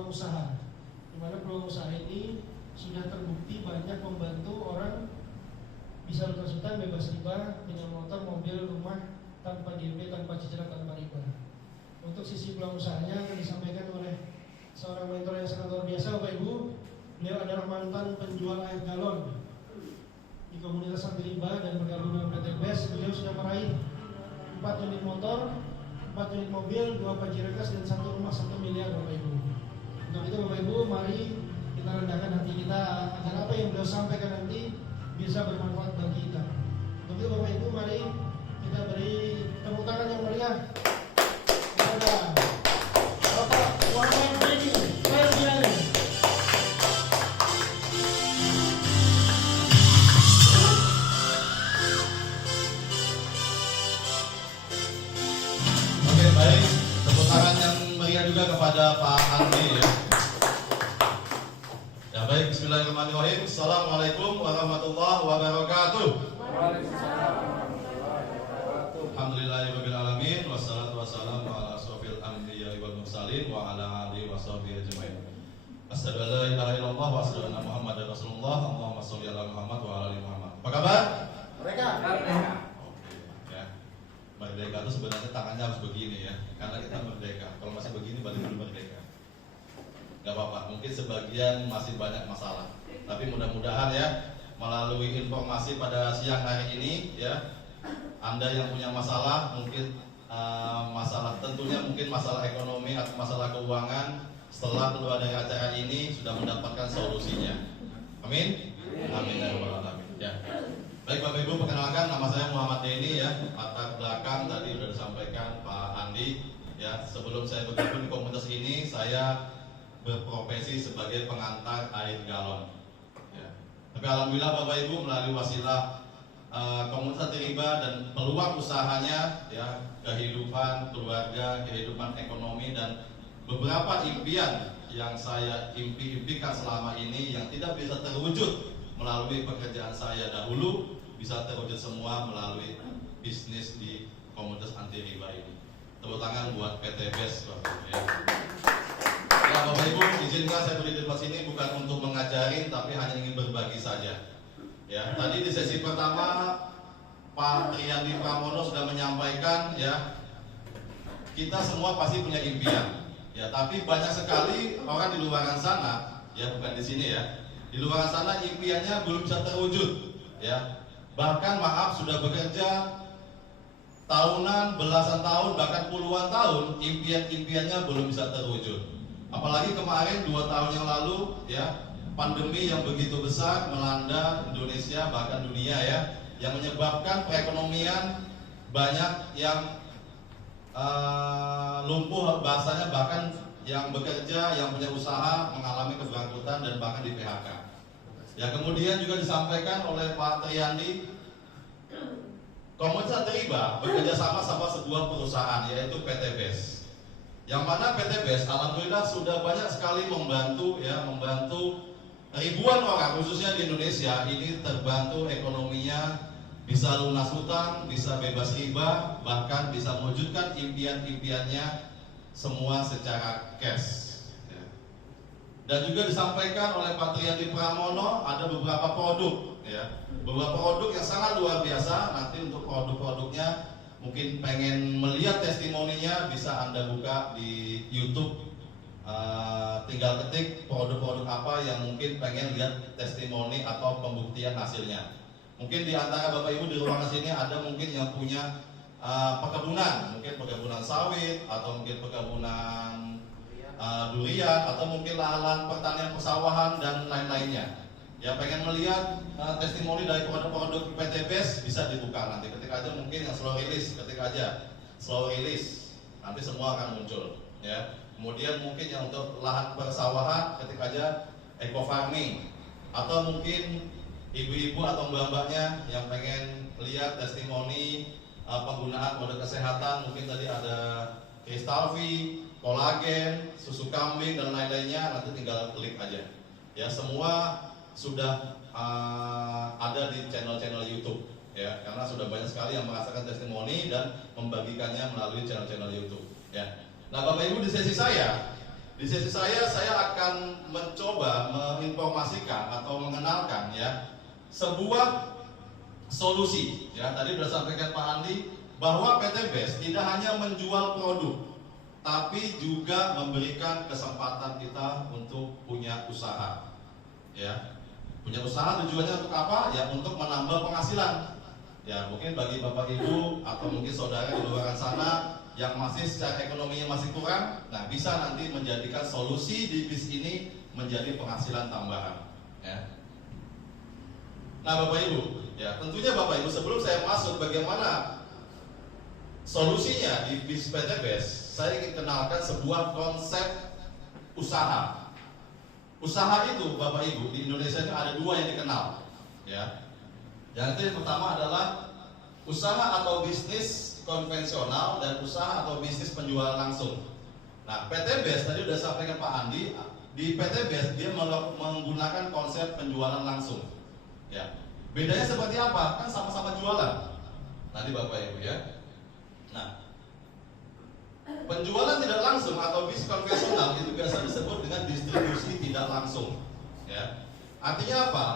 peluang usaha, di mana peluang usaha ini sudah terbukti banyak membantu orang bisa lunas utang bebas riba dengan motor, mobil, rumah tanpa DP, tanpa cicilan, tanpa riba. Untuk sisi peluang usahanya akan disampaikan oleh seorang mentor yang sangat luar biasa, Bapak Ibu. Beliau adalah mantan penjual air galon di komunitas anti riba dan bergabung dengan PT BES. Beliau sudah meraih 4 unit motor, 4 unit mobil, 2 Pajero-Kas dan 1 rumah 1 miliar, Bapak Ibu. Untuk itu Bapak Ibu, mari kita rendahkan hati kita agar apa yang beliau sampaikan nanti bisa bermanfaat bagi kita. Untuk itu Bapak Ibu, mari kita beri tepuk tangan yang meriah kepada Bapak Wawan Bedi Ferdiani. Oke, baik. Tepuk tangan yang meriah juga kepada Pak Andi ya. Ya baik, bismillahirrahmanirrahim. Assalamualaikum warahmatullahi wabarakatuh. Alhamdulillahirabbil alamin wassalatu wassalamu ala asrofil anbiya'i wal mursalin wa ala alihi washabihi ajmain. Asyhadu an la ilaha illallah wa asyhadu anna Muhammadar Rasulullah. Allahumma shalli ala Muhammad wa ala ali Muhammad. Apa kabar? Mereka. Ya. Merdeka itu sebenarnya tangannya harus begini ya, karena kita merdeka. Kalau masih begini berarti belum merdeka. Gak apa-apa, mungkin sebagian masih banyak masalah. Tapi mudah-mudahan ya, melalui informasi pada siang hari ini ya, Anda yang punya masalah, mungkin masalah tentunya mungkin masalah ekonomi atau masalah keuangan, setelah keluar dari acara ini sudah mendapatkan solusinya. Amin. Amin ya rabbal alamin. Ya. Baik Bapak Ibu, perkenalkan nama saya Muhammad Denny ya. Latar belakang tadi sudah disampaikan Pak Andi ya. Sebelum saya bergabung di komunitas ini, saya berprofesi sebagai pengantar air galon. Ya. Tapi alhamdulillah Bapak Ibu melalui wasilah komunitas anti riba dan peluang usahanya ya, kehidupan keluarga, kehidupan ekonomi dan beberapa impian yang saya impikan selama ini yang tidak bisa terwujud melalui pekerjaan saya dahulu bisa terwujud semua melalui bisnis di komunitas anti riba ini. Tepuk tangan buat PT BES Bapak Ibu ya. Ya Bapak Ibu, izinkan saya berdiri di tempat sini bukan untuk mengajarin tapi hanya ingin berbagi saja. Ya, tadi di sesi pertama Pak Triandi Pramono sudah menyampaikan ya, kita semua pasti punya impian. Ya, tapi banyak sekali orang di luar sana, ya bukan di sini ya, di luar sana impiannya belum bisa terwujud. Ya, bahkan maaf sudah bekerja tahunan, belasan tahun, bahkan puluhan tahun, impiannya belum bisa terwujud. Apalagi kemarin 2 tahun yang lalu, ya. Pandemi yang begitu besar melanda Indonesia bahkan dunia ya, yang menyebabkan perekonomian banyak yang lumpuh bahasanya, bahkan yang bekerja, yang punya usaha mengalami keberangkutan dan bahkan di PHK. Ya kemudian juga disampaikan oleh Pak Triandi, komunitas anti riba bekerja sama sebuah perusahaan yaitu PT BES. Yang mana PT BES alhamdulillah sudah banyak sekali membantu ribuan orang khususnya di Indonesia ini terbantu ekonominya, bisa lunas hutang, bisa bebas riba, bahkan bisa mewujudkan impian-impiannya semua secara cash. Dan juga disampaikan oleh Pak Triandi Pramono ada beberapa produk, ya, beberapa produk yang sangat luar biasa. Nanti untuk produk-produknya mungkin pengen melihat testimoninya bisa Anda buka di YouTube. Tinggal ketik produk-produk apa yang mungkin pengen lihat testimoni atau pembuktian hasilnya. Mungkin di antara Bapak Ibu di ruangan sini ada mungkin yang punya perkebunan, mungkin perkebunan sawit atau mungkin perkebunan durian atau mungkin lahan pertanian persawahan dan lain-lainnya. Ya pengen melihat testimoni dari produk-produk PT BES bisa dibuka nanti. Ketik aja mungkin yang slow release, ketik aja slow release, nanti semua akan muncul. Ya. Kemudian mungkin yang untuk lahan persawahan ketik aja eco farming, atau mungkin ibu-ibu atau mbak-mbaknya yang pengen lihat testimoni penggunaan produk kesehatan, mungkin tadi ada Kristalvi, kolagen, susu kambing dan lain-lainnya, nanti tinggal klik aja. Ya semua sudah ada di channel-channel YouTube ya, karena sudah banyak sekali yang merasakan testimoni dan membagikannya melalui channel-channel YouTube ya. Nah Bapak Ibu di sesi saya Di sisi saya akan mencoba menginformasikan atau mengenalkan ya sebuah solusi. Ya, tadi sudah sampaikan Pak Andi bahwa PT BES tidak hanya menjual produk, tapi juga memberikan kesempatan kita untuk punya usaha. Ya, punya usaha tujuannya untuk apa? Ya, untuk menambah penghasilan. Ya, mungkin bagi Bapak Ibu atau mungkin saudara di luar sana yang masih secara ekonominya masih kurang, nah bisa nanti menjadikan solusi di BIS ini menjadi penghasilan tambahan. Ya. Nah Bapak Ibu, ya tentunya Bapak Ibu sebelum saya masuk bagaimana solusinya di BIS PT BES, saya ingin kenalkan sebuah konsep usaha. Usaha itu Bapak Ibu di Indonesia itu ada dua yang dikenal, ya. Yang pertama adalah usaha atau bisnis konvensional dan usaha atau bisnis penjualan langsung. Nah, PT BES tadi sudah sampaikan Pak Andi, di PT BES dia menggunakan konsep penjualan langsung. Ya. Bedanya seperti apa? Kan sama-sama jualan. Tadi Bapak Ibu ya. Nah, penjualan tidak langsung atau bisnis konvensional itu biasa disebut dengan distribusi tidak langsung. Ya. Artinya apa?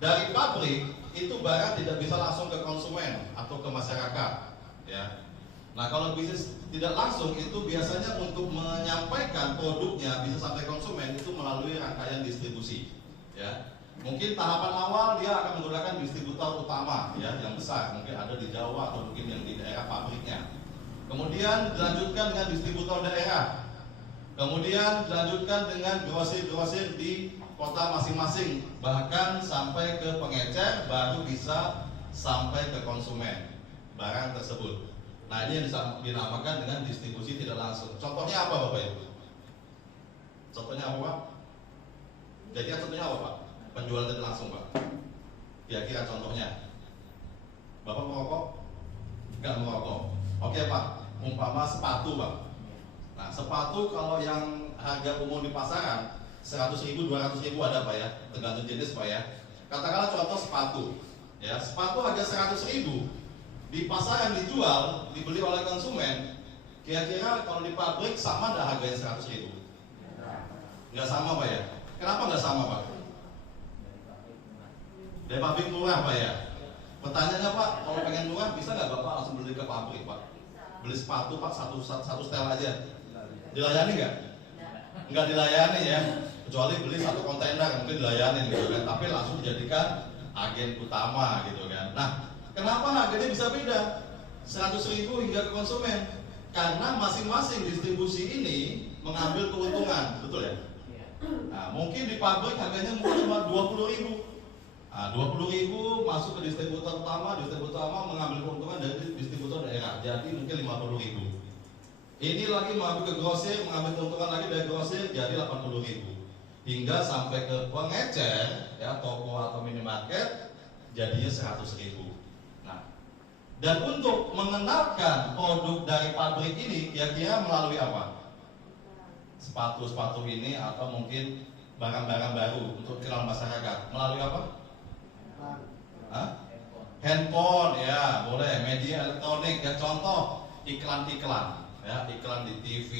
Dari pabrik itu barang tidak bisa langsung ke konsumen atau ke masyarakat. Ya. Nah kalau bisnis tidak langsung itu biasanya untuk menyampaikan produknya bisa sampai konsumen itu melalui rangkaian distribusi. Ya. Mungkin tahapan awal dia akan menggunakan distributor utama ya yang besar, mungkin ada di Jawa atau mungkin yang di daerah pabriknya. Kemudian dilanjutkan dengan distributor daerah. Kemudian dilanjutkan dengan grosir-grosir di kota masing-masing, bahkan sampai ke pengecer baru bisa sampai ke konsumen barang tersebut. Nah ini yang dinamakan dengan distribusi tidak langsung. Contohnya apa Bapak Ibu? Contohnya apa Pak? Jadi contohnya apa Pak? Penjualan tidak langsung Pak. Kira-kira contohnya? Bapak merokok? Enggak merokok. Oke Pak, umpama sepatu Pak. Nah sepatu kalau yang harga umum di pasaran 100.000, 200.000 ada Pak ya, tergantung jenis Pak ya. Katakanlah contoh sepatu. Ya, sepatu harga 100.000 di pasaran dijual, dibeli oleh konsumen, kira-kira kalau di pabrik sama nggak harganya 100.000? Nggak sama Pak ya? Kenapa nggak sama Pak? Dari pabrik murah Pak ya? Pertanyaannya Pak, kalau pengen murah bisa nggak Bapak langsung beli ke pabrik Pak? Beli sepatu Pak satu setel aja, dilayani nggak? Nggak dilayani ya, kecuali beli satu kontainer mungkin dilayani gitu kan, tapi langsung dijadikan agen utama gitu kan. Nah, kenapa harganya bisa beda 100.000 hingga ke konsumen? Karena masing-masing distribusi ini mengambil keuntungan, betul ya? Nah, mungkin di pabrik harganya mungkin cuma 20.000. Nah, 20.000 masuk ke distributor utama mengambil keuntungan dari distributor daerah, jadi mungkin 50.000. Ini lagi mengambil ke grosir, mengambil keuntungan lagi dari grosir, jadi 80.000. Hingga sampai ke pengecer, ya toko atau minimarket, jadinya 100.000. Nah, dan untuk mengenalkan produk dari pabrik ini, kira-kira melalui apa? Sepatu-sepatu ini atau mungkin barang-barang baru untuk kenal masyarakat. Melalui apa? Hah? Handphone, ya boleh. Media elektronik, ya contoh iklan-iklan, ya iklan di TV,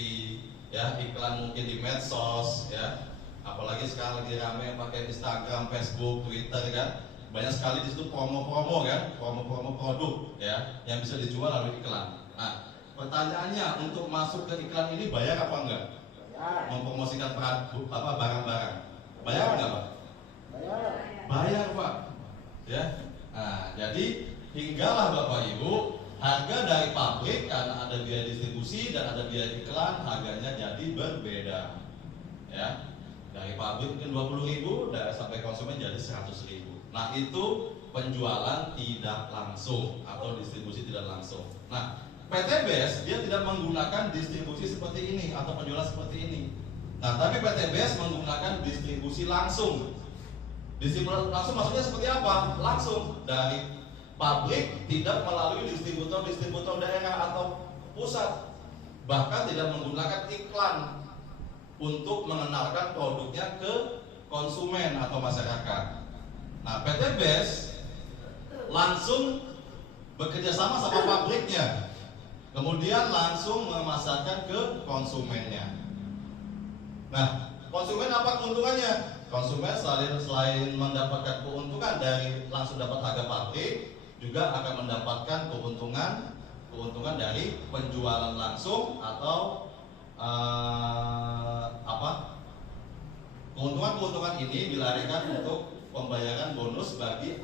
ya iklan mungkin di medsos, ya. Apalagi sekarang lagi rame pakai Instagram, Facebook, Twitter kan, banyak sekali di situ promo-promo kan, promo-promo produk ya yang bisa dijual melalui iklan. Nah, pertanyaannya untuk masuk ke iklan ini bayar apa enggak? Mempromosikan barang-barang. Bayar enggak Pak? Bayar Pak. Ya. Nah, jadi hinggalah Bapak Ibu harga dari pabrik karena ada biaya distribusi dan ada biaya iklan, harganya jadi berbeda. Ya. Dari pabrik mungkin 20.000, dari sampai konsumen jadi 100.000. Nah itu penjualan tidak langsung atau distribusi tidak langsung. Nah PT BES dia tidak menggunakan distribusi seperti ini atau penjualan seperti ini. Nah tapi PT BES menggunakan distribusi langsung. Distribusi langsung maksudnya seperti apa? Langsung dari pabrik, tidak melalui distributor daerah atau pusat. Bahkan tidak menggunakan iklan untuk mengenalkan produknya ke konsumen atau masyarakat. Nah, PT BES langsung bekerja sama pabriknya, kemudian langsung memasarkan ke konsumennya. Nah, konsumen apa keuntungannya? Konsumen selain mendapatkan keuntungan dari langsung dapat harga pabrik, juga akan mendapatkan keuntungan dari penjualan langsung atau keuntungan ini dilarikan untuk pembayaran bonus bagi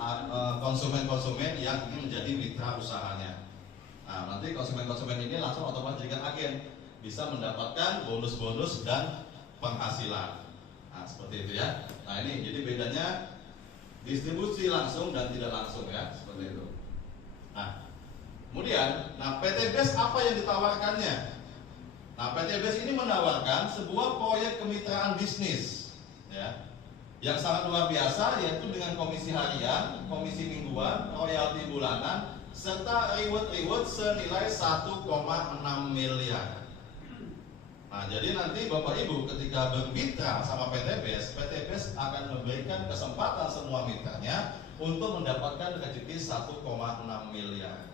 konsumen-konsumen yang ingin menjadi mitra usahanya. Nah, nanti konsumen-konsumen ini langsung otomatis jadikan agen, bisa mendapatkan bonus-bonus dan penghasilan. Nah, seperti itu ya. Nah, ini jadi bedanya distribusi langsung dan tidak langsung ya, seperti itu. Nah, kemudian, PT BES apa yang ditawarkannya? Nah, PT BES ini menawarkan sebuah proyek kemitraan bisnis, ya, yang sangat luar biasa, yaitu dengan komisi harian, komisi mingguan, royalti bulanan, serta reward senilai 1,6 miliar. Nah, jadi nanti Bapak Ibu ketika bermitra sama PT BES akan memberikan kesempatan semua mitranya untuk mendapatkan rezeki 1,6 miliar.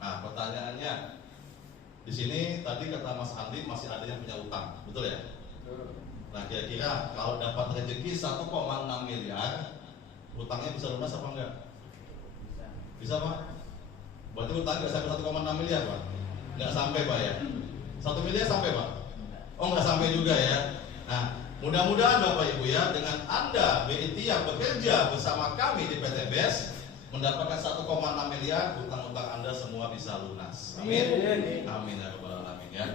Nah, pertanyaannya, di sini tadi kata Mas Andi masih ada yang punya utang, betul ya? Nah, kira-kira kalau dapat rezeki 1,6 miliar, utangnya bisa lunas apa enggak? Bisa Pak? Berarti utang nggak sampai 1,6 miliar Pak? Nggak sampai Pak ya? 1 miliar sampai Pak? Oh, nggak sampai juga ya. Nah, mudah-mudahan Bapak Ibu ya, dengan Anda BIT yang bekerja bersama kami di PT BES mendapatkan 1,6 miliar, utang-utang Anda semua bisa lunas. Amin. Amin ya rabbal alamin ya.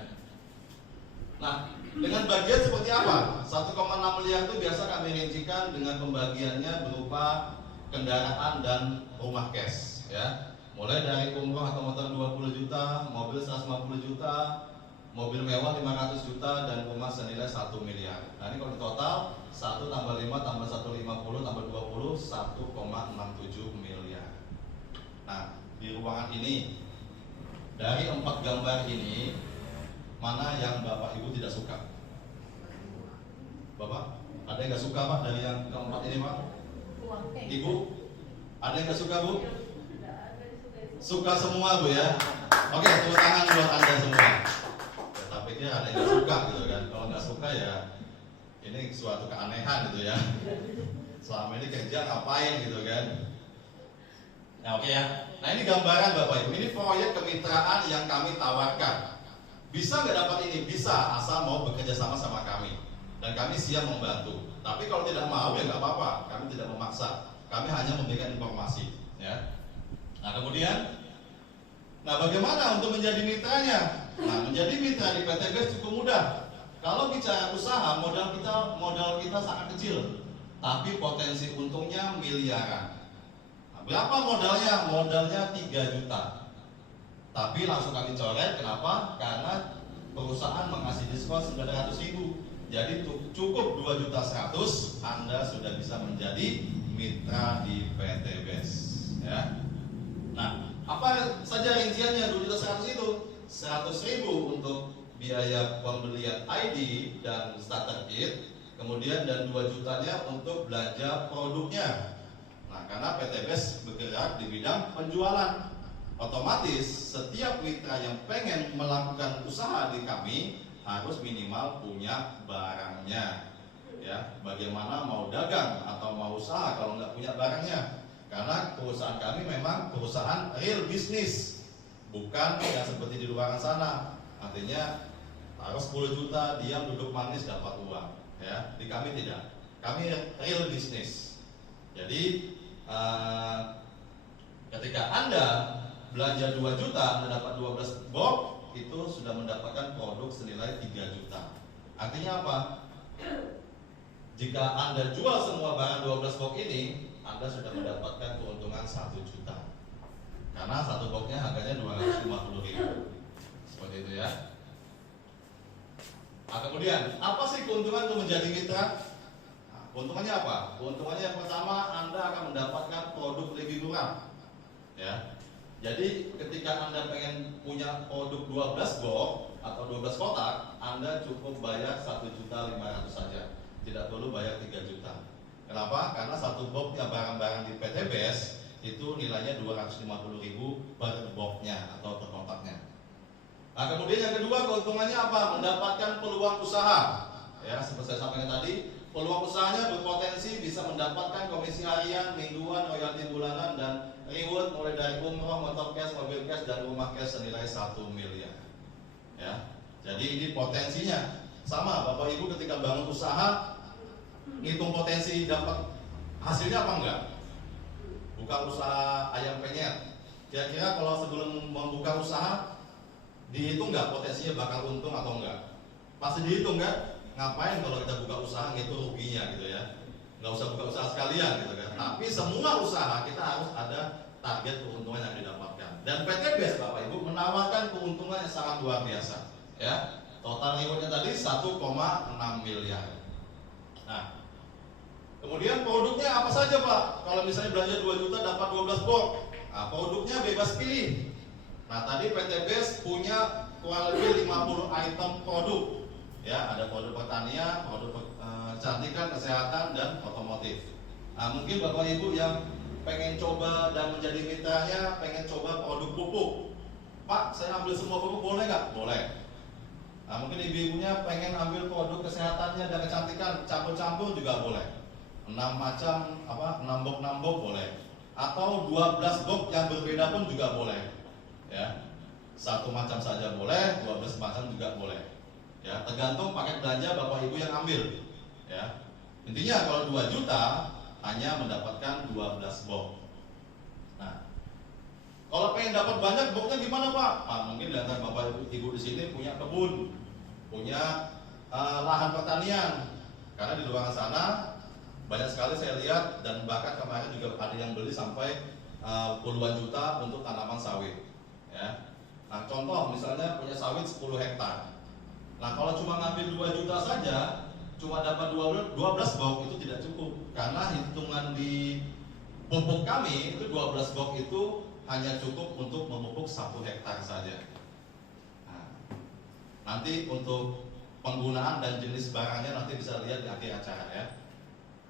Nah, dengan bagian seperti apa? 1,6 miliar itu biasa kami rincikan dengan pembagiannya berupa kendaraan dan rumah cash ya. Mulai dari umroh atau motor 20 juta, mobil 150 juta, mobil mewah 500 juta, dan rumah senilai 1 miliar. Nah, ini kalau total 1 tambah 5 tambah 1 50 tambah 20 1,67 miliar. Nah, di ruangan ini dari 4 gambar ini, mana yang Bapak Ibu tidak suka? Bapak, ada yang gak suka Pak dari yang keempat ini Pak? Ibu, ada yang gak suka Bu? Suka semua Bu ya? Oke, tepuk tangan buat Anda semua. Ya, tapi ada yang gak suka gitu kan? Kalau gak suka ya ini suatu keanehan gitu ya. Selama ini kerja ngapain gitu kan? Nah, oke ya. Nah, ini gambaran Bapak Ibu. Ini proyek kemitraan yang kami tawarkan. Bisa nggak dapat ini? Bisa, asal mau bekerja sama sama kami. Dan kami siap membantu. Tapi kalau tidak mau ya nggak apa-apa. Kami tidak memaksa. Kami hanya memberikan informasi. Ya. Nah, kemudian, bagaimana untuk menjadi mitranya? Nah, menjadi mitra di PT BES cukup mudah. Kalau bicara usaha, modal kita sangat kecil, tapi potensi untungnya miliaran. Nah, berapa modalnya? Modalnya 3 juta. Tapi langsung kami coret, kenapa? Karena perusahaan mengasih diskon 900.000. Jadi cukup 2.100.000, Anda sudah bisa menjadi mitra di PT BES. Ya. Nah, apa saja rinciannya 2.100.000 itu? 100.000 untuk biaya pembelian ID dan starter kit, kemudian dan 2 jutanya untuk belanja produknya. Nah, karena PT BES bergerak di bidang penjualan, otomatis setiap mitra yang pengen melakukan usaha di kami harus minimal punya barangnya. Ya, bagaimana mau dagang atau mau usaha kalau nggak punya barangnya? Karena perusahaan kami memang perusahaan real bisnis, bukan yang seperti di luar sana. Artinya taruh 10 juta, diam duduk manis dapat uang. Ya, di kami tidak. Kami real bisnis. Jadi ketika Anda belanja 2 juta, Anda dapat 12 box, itu sudah mendapatkan produk senilai 3 juta. Artinya apa? Jika Anda jual semua barang 12 box ini, Anda sudah mendapatkan keuntungan 1 juta. Karena satu boxnya harganya 250.000. Seperti itu ya. Nah, kemudian apa sih keuntungan untuk menjadi mitra? Nah, keuntungannya apa? Keuntungannya yang pertama, Anda akan mendapatkan produk lebih murah. Ya. Jadi ketika Anda pengen punya produk 12 box atau 12 kotak, Anda cukup bayar 1.500.000 saja. Tidak perlu bayar 3 juta. Kenapa? Karena satu boxnya barang-barang di PT BES itu nilainya 250.000 per boxnya atau per kotaknya. Nah, kemudian yang kedua keuntungannya apa? Mendapatkan peluang usaha. ya seperti saya sampaikan tadi, peluang usahanya berpotensi bisa mendapatkan komisi harian, mingguan, royalti bulanan, dan reward mulai dari umroh, motor cash, mobil cash, dan rumah cash senilai 1 miliar. Ya, jadi ini potensinya sama. Bapak Ibu ketika bangun usaha, ngitung potensi dapat hasilnya apa enggak? Buka usaha ayam penyet, kira-kira kalau sebelum membuka usaha dihitung nggak potensinya bakal untung atau enggak? Pasti dihitung kan? Ngapain kalau kita buka usaha ngitung ruginya gitu ya? Nggak usah buka usaha sekalian gitu kan? Tapi semua usaha kita harus ada target keuntungan yang didapatkan. Dan PT BES Bapak Ibu menawarkan keuntungan yang sangat luar biasa. Ya, total rewardnya tadi 1,6 miliar. Nah, kemudian produknya apa saja Pak? Kalau misalnya belanja 2 juta dapat 12 box. Nah, produknya bebas pilih. Nah, tadi PT BES punya kurang lebih 50 item produk. Ya, ada produk pertanian, produk kecantikan, kesehatan, dan otomotif. Nah, mungkin Bapak Ibu yang pengen coba dan menjadi mitranya, pengen coba produk pupuk. Pak, saya ambil semua pupuk boleh nggak? Boleh. Nah, mungkin ibu-ibunya pengen ambil produk kesehatannya dan kecantikan, campur-campur juga boleh. 6 macam 6 box boleh. Atau 12 box yang berbeda pun juga boleh. Ya. Satu macam saja boleh, 12 macam juga boleh. Ya, tergantung paket belanja Bapak Ibu yang ambil. Ya. Intinya kalau 2 juta hanya mendapatkan 12 box. Nah, kalau pengen dapat banyak boxnya gimana Pak? Nah, mungkin di antara Bapak Ibu di sini punya kebun, punya lahan pertanian. Karena di luar sana banyak sekali saya lihat, dan bahkan kemarin juga ada yang beli sampai puluhan juta untuk tanaman sawit. Ya. Nah, contoh misalnya punya sawit 10 hektar. Nah, kalau cuma ngambil 2 juta saja, cuma dapat 12 box itu tidak cukup. Karena hitungan di pupuk kami itu 12 box itu hanya cukup untuk memupuk 1 hektar saja. Nah, nanti untuk penggunaan dan jenis barangnya nanti bisa lihat di akhir acara ya.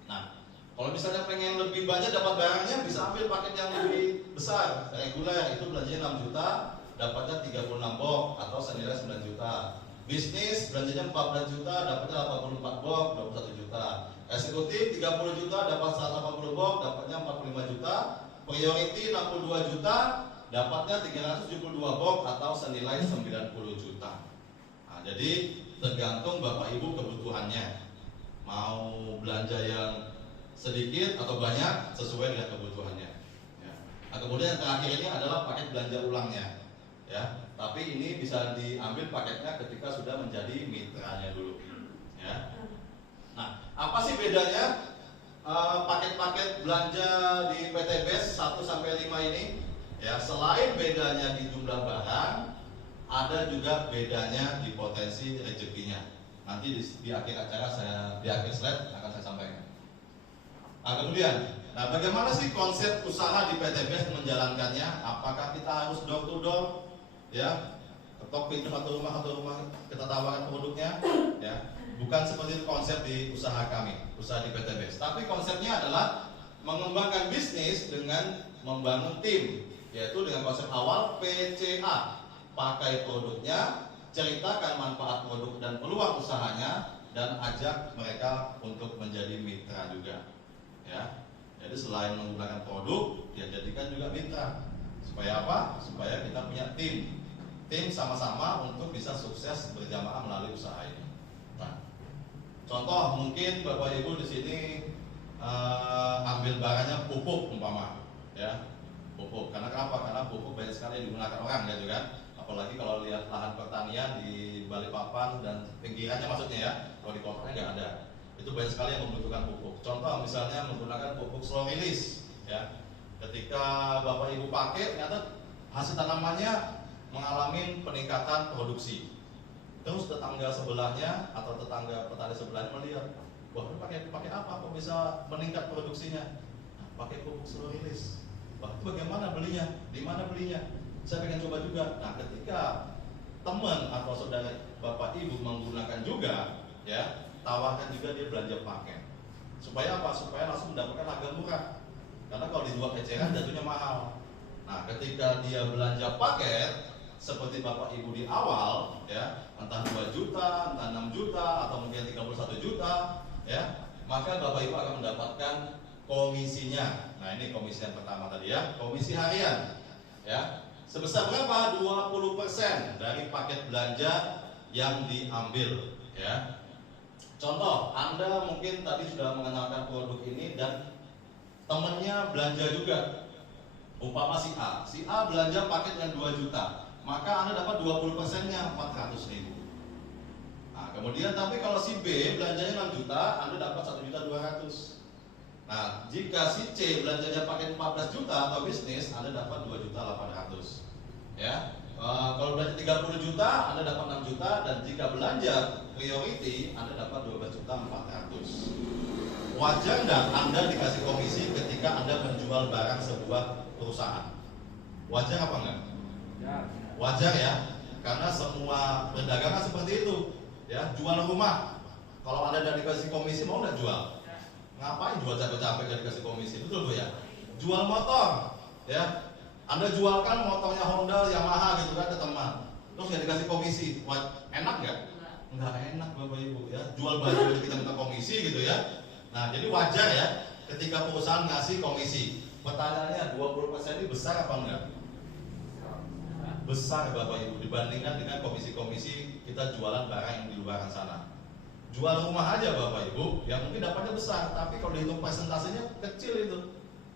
Nah, kalau misalnya pengen lebih banyak dapat barangnya, bisa ambil paket yang lebih besar, reguler, itu belanjanya 6 juta, dapatnya 36 box atau senilai 9 juta. Bisnis belanjanya 14 juta, dapatnya 84 box, 21 juta. Eksekutif 30 juta, dapat 180 box, dapatnya 45 juta. Priority 62 juta, dapatnya 372 box atau senilai 90 juta. Nah, jadi tergantung Bapak Ibu kebutuhannya. Mau belanja yang sedikit atau banyak sesuai dengan kebutuhannya. Ya. Nah, kemudian yang terakhir ini adalah paket belanja ulangnya. Ya, tapi ini bisa diambil paketnya ketika sudah menjadi mitranya dulu. Ya. Nah, apa sih bedanya paket-paket belanja di PT BES 1 sampai 5 ini? Ya, selain bedanya di jumlah barang, ada juga bedanya di potensi rezekinya. Nanti di akhir acara di akhir slide akan saya sampaikan. Nah, kemudian, bagaimana sih konsep usaha di PT BES menjalankannya? Apakah kita harus door to door, ya, ketok pintu atau rumah kita tawarkan produknya? Ya, bukan seperti itu konsep di usaha kami, usaha di PT BES. Tapi konsepnya adalah mengembangkan bisnis dengan membangun tim, yaitu dengan konsep awal PCA, pakai produknya, ceritakan manfaat produk dan peluang usahanya, dan ajak mereka untuk menjadi mitra juga. Ya, jadi selain menggunakan produk, ya jadikan juga mitra. Supaya apa? Supaya kita punya tim sama-sama untuk bisa sukses berjamaah melalui usaha ini. Nah, contoh mungkin Bapak Ibu di sini ambil barangnya pupuk umpama, ya, pupuk. Karena kenapa? Karena pupuk banyak sekali digunakan orang, gitu kan? Apalagi kalau lihat lahan pertanian di Balikpapan dan pinggirannya maksudnya ya, kalau di kotanya nggak ada. Itu banyak sekali yang membutuhkan pupuk. Contoh misalnya menggunakan pupuk slow release, ya. Ketika Bapak Ibu pakai, ternyata hasil tanamannya mengalami peningkatan produksi. Terus tetangga sebelahnya atau tetangga petani sebelahnya melihat, wah, pakai apa kok bisa meningkat produksinya? Nah, pakai pupuk slow release. Wah, itu bagaimana belinya? Di mana belinya? Saya pengen coba juga. Nah, ketika teman atau saudara Bapak Ibu menggunakan juga, ya, tawarkan juga dia belanja paket. Supaya apa? Supaya langsung mendapatkan harga murah. Karena kalau dijual eceran jatuhnya mahal. Nah, ketika dia belanja paket, seperti Bapak Ibu di awal, ya, entah 2 juta, entah 6 juta, atau mungkin 31 juta, ya, maka Bapak Ibu akan mendapatkan komisinya. Nah, ini komisi yang pertama tadi ya, komisi harian, ya, sebesar berapa? 20% dari paket belanja yang diambil, ya. Contoh, Anda mungkin tadi sudah mengenalkan produk ini dan temannya belanja juga. Umpama si A belanja paket yang 2 juta, maka Anda dapat 20%-nya 400.000. Nah, kemudian tapi kalau si B belanjanya 6 juta, Anda dapat 1.200.000. Nah, jika si C belanjanya paket 14 juta atau bisnis, Anda dapat 2.800.000. Ya. Kalau belanja 30 juta, Anda dapat 6 juta, dan jika belanja priority, Anda dapat 12.400.000. Wajar nggak Anda dikasih komisi ketika Anda menjual barang sebuah perusahaan? Wajar apa enggak? Wajar ya, karena semua perdagangan seperti itu. Ya, jual rumah, kalau Anda tidak dikasih komisi mau nggak jual? Ngapain jual capek-capek gak dikasih komisi? Betul Bu ya? Jual motor, ya, Anda jualkan motornya Honda, Yamaha gitu kan ke teman, terus nggak dikasih komisi, enak nggak? Nggak enak Bapak Ibu ya. Jual baju kita minta komisi gitu ya. Nah, jadi wajar ya ketika perusahaan ngasih komisi. Pertanyaannya 20% ini besar apa enggak? Besar Bapak Ibu dibandingkan dengan komisi-komisi kita jualan barang yang di luar sana. Jual rumah aja Bapak Ibu, yang mungkin dapatnya besar, tapi kalau dihitung persentasenya kecil itu.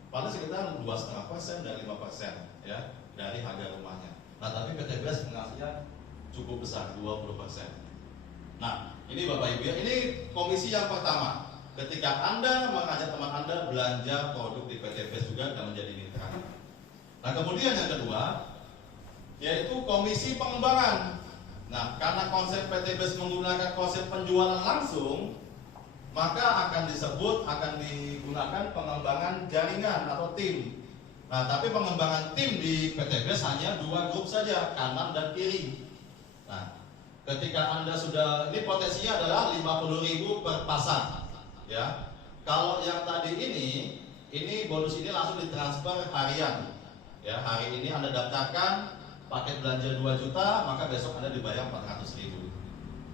Paling sekitar 2,5% dan 5% ya dari harga rumahnya. Nah, tapi PT BES mengasihnya cukup besar 20%. Nah, ini Bapak Ibu ya, ini komisi yang pertama. Ketika Anda mengajak teman Anda belanja produk di PT BES juga dan menjadi mitra. Nah, kemudian yang kedua yaitu komisi pengembangan. Nah, karena konsep PT BES menggunakan konsep penjualan langsung, maka akan digunakan pengembangan jaringan atau tim. Nah, tapi pengembangan tim di PT BES hanya 2 grup saja, kanan dan kiri. Nah, ketika Anda sudah, ini potensinya adalah 50.000 per pasang. Ya, kalau yang tadi ini bonus ini langsung ditransfer harian. Ya, hari ini Anda daftarkan paket belanja 2 juta, maka besok Anda dibayar 400.000.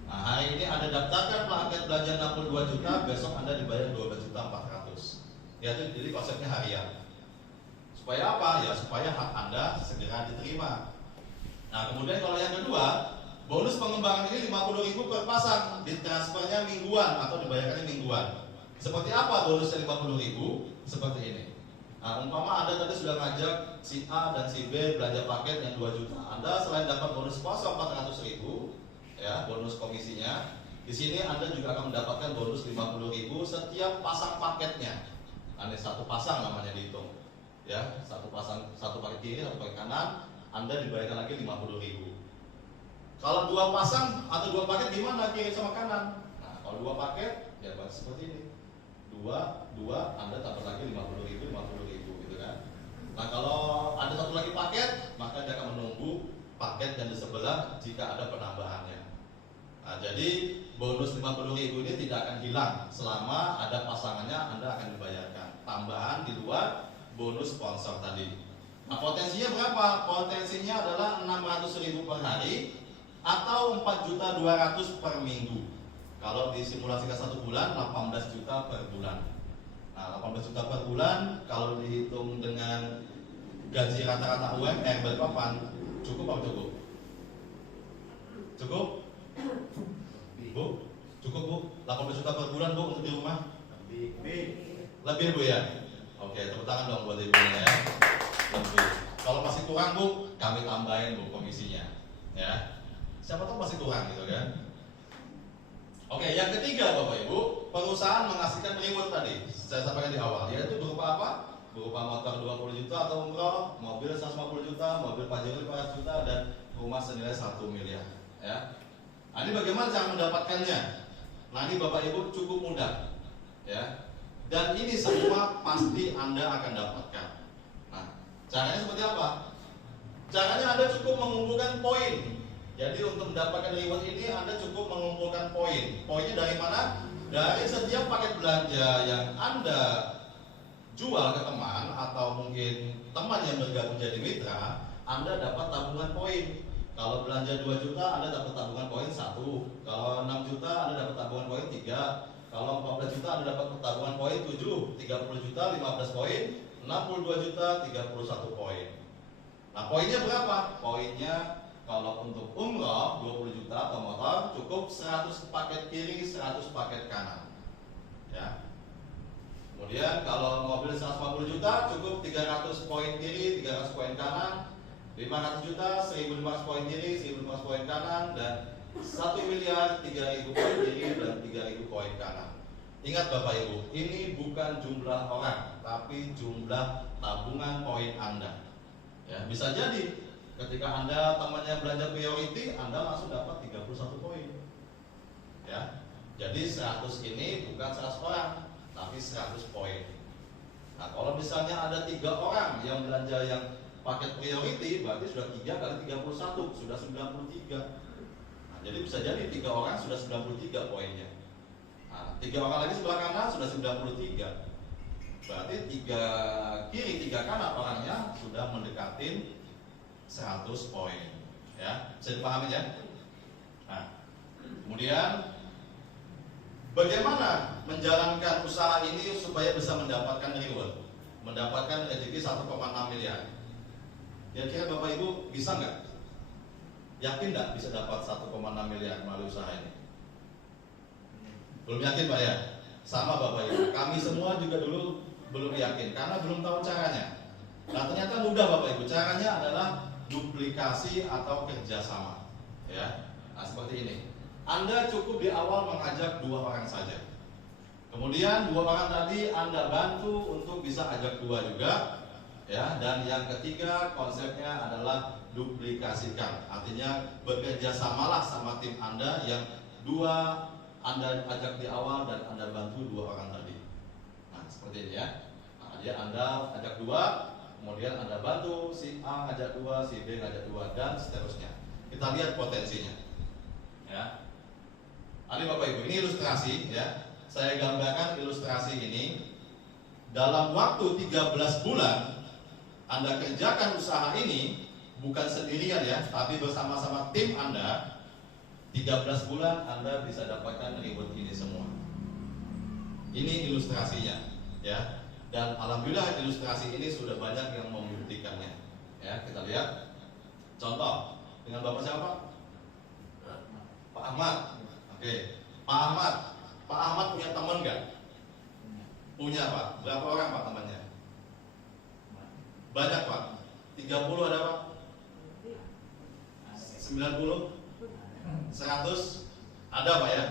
Nah, hari ini Anda daftarkan paket belanja 62 juta, besok Anda dibayar 12.400.000. Ya, itu jadi konsepnya harian. Supaya apa? Ya, supaya hak Anda segera diterima. Nah, kemudian kalau yang kedua, bonus pengembangan ini 50.000 per pasang, ditransfernya mingguan atau dibayarkannya mingguan. Seperti apa bonusnya 50.000? Seperti ini. Nah, umpama Anda tadi sudah ngajak si A dan si B belanja paket yang 2 juta. Anda selain dapat bonus kosong 400.000, ya, bonus komisinya, di sini Anda juga akan mendapatkan bonus 50.000 setiap pasang paketnya. Nah, ini satu pasang namanya dihitung. Ya, satu paket kiri, satu paket kanan, Anda dibayarkan lagi 50.000. Kalau 2 pasang atau 2 paket gimana kiri sama kanan? Nah, kalau 2 paket ya berarti seperti ini. 2 Anda tambah lagi 50.000 gitu kan. Nah, kalau ada satu lagi paket, maka Anda akan menunggu paket yang di sebelah jika ada penambahannya. Nah, jadi bonus 50.000 ini tidak akan hilang selama ada pasangannya, Anda akan dibayarkan tambahan di luar bonus sponsor tadi. Nah, potensinya berapa? Potensinya adalah 600.000 per hari atau 4.200.000 per minggu. Kalau disimulasikan 1 bulan, 18 juta per bulan. Nah, 18 juta per bulan kalau dihitung dengan gaji rata-rata UMR Balikpapan, cukup apa cukup? Cukup? Bu? Cukup Bu? 18 juta per bulan Bu untuk di rumah? Lebih Bu ya? Oke, tepuk tangan dong buat ibunya ya. Lebih. Kalau masih kurang Bu, kami tambahin Bu komisinya. Ya. Siapa tahu masih kurang gitu kan? Oke, yang ketiga Bapak Ibu, perusahaan mengasihkan reward tadi saya sampaikan di awal, yaitu berupa apa? Berupa motor 20 juta atau umroh, mobil 150 juta, mobil Pajero 500 juta, dan rumah senilai 1 miliar. Ya. Nah, ini bagaimana cara mendapatkannya? Nah, ini Bapak Ibu cukup mudah, ya. Dan ini semua pasti Anda akan dapatkan. Nah, caranya seperti apa? Caranya Anda cukup mengumpulkan poin. Jadi untuk mendapatkan reward ini Anda cukup mengumpulkan poin. Poinnya dari mana? Dari setiap paket belanja yang Anda jual ke teman atau mungkin teman yang bergabung jadi mitra, Anda dapat tabungan poin. Kalau belanja 2 juta Anda dapat tabungan poin 1. Kalau 6 juta Anda dapat tabungan poin 3. Kalau 14 juta Anda dapat tabungan poin 7. 30 juta 15 poin. 62 juta 31 poin. Nah, poinnya berapa? Poinnya kalau untuk umroh 20 juta atau motor cukup 100 paket kiri, 100 paket kanan. Ya. Kemudian kalau mobil 150 juta cukup 300 poin kiri, 300 poin kanan. 500 juta, 1.500 poin kiri, 1.500 poin kanan, dan 1 miliar 3.000 poin kiri dan 3.000 poin kanan. Ingat Bapak Ibu, ini bukan jumlah orang, tapi jumlah tabungan poin Anda. Ya, bisa jadi ketika Anda temannya belanja priority, Anda langsung dapat 31 poin. Ya, jadi 100 ini bukan 100 orang, tapi 100 poin. Nah, kalau misalnya ada 3 orang yang belanja yang paket priority, berarti sudah 3 kali 31, sudah 93. Nah, jadi bisa jadi 3 orang sudah 93 poinnya. Nah, 3 orang lagi sebelah kanan sudah 93. Berarti 3 kiri 3 kanan orangnya sudah mendekatin 100 poin. Ya, bisa dipahami ya? Nah, kemudian bagaimana menjalankan usaha ini supaya bisa mendapatkan reward, mendapatkan rezeki 1,6 miliar? Kira-kira Bapak Ibu bisa nggak? Yakin nggak bisa dapat 1,6 miliar melalui usaha ini? Belum yakin Pak ya? Sama Bapak Ibu, kami semua juga dulu belum yakin karena belum tahu caranya. Nah, ternyata mudah Bapak Ibu. Caranya adalah duplikasi atau kerjasama. Ya, nah seperti ini. Anda cukup di awal mengajak 2 orang saja. Kemudian 2 orang tadi Anda bantu untuk bisa ajak 2 juga. Ya, dan yang ketiga konsepnya adalah duplikasikan. Artinya bekerja samalah sama tim Anda yang 2 Anda ajak di awal dan Anda bantu 2 orang tadi. Nah, seperti ini ya. Nah, dia Anda ajak 2, kemudian Anda bantu si A ngajak 2, si B ngajak 2, dan seterusnya. Kita lihat potensinya. Ya. Ini Bapak Ibu, ini ilustrasi ya. Saya gambarkan ilustrasi ini. Dalam waktu 13 bulan Anda kerjakan usaha ini bukan sendirian ya, tapi bersama-sama tim Anda. 13 bulan Anda bisa dapatkan reward ini semua. Ini ilustrasinya ya. Dan alhamdulillah ilustrasi ini sudah banyak yang membuktikannya. Ya, kita lihat. Contoh dengan Bapak siapa? Pak Ahmad. Oke. Pak Ahmad. Pak Ahmad punya teman nggak? Punya Pak. Berapa orang Pak temannya? Banyak Pak. 30 ada Pak? 90? 100? Ada Pak ya?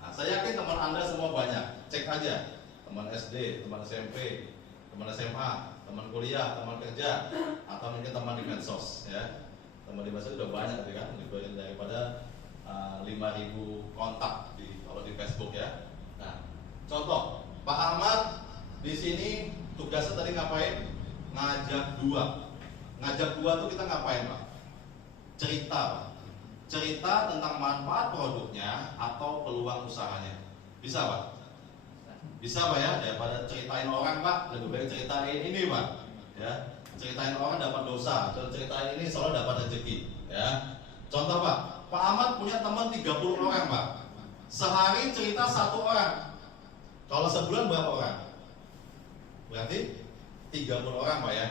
Nah, saya yakin teman Anda semua banyak. Cek aja. Teman SD, teman SMP, teman SMA, teman kuliah, teman kerja, atau mungkin teman di medsos ya. Teman di medsos sudah banyak kan, lebih daripada 5.000 kontak kalau di Facebook ya. Nah, contoh Pak Ahmad di sini tugasnya tadi ngapain? Ngajak 2. Ngajak 2 tuh kita ngapain Pak? Cerita Pak. Cerita tentang manfaat produknya atau peluang usahanya. Bisa Pak? Bisa Pak ya? Daripada ceritain orang Pak, lebih baik ceritain ini Pak. Ya, ceritain orang dapat dosa, ceritain ini selalu dapat rezeki. Ya, contoh Pak, Pak Ahmad punya teman 30 orang Pak. Sehari cerita 1 orang. Kalau sebulan berapa orang? Berarti 30 orang Pak ya.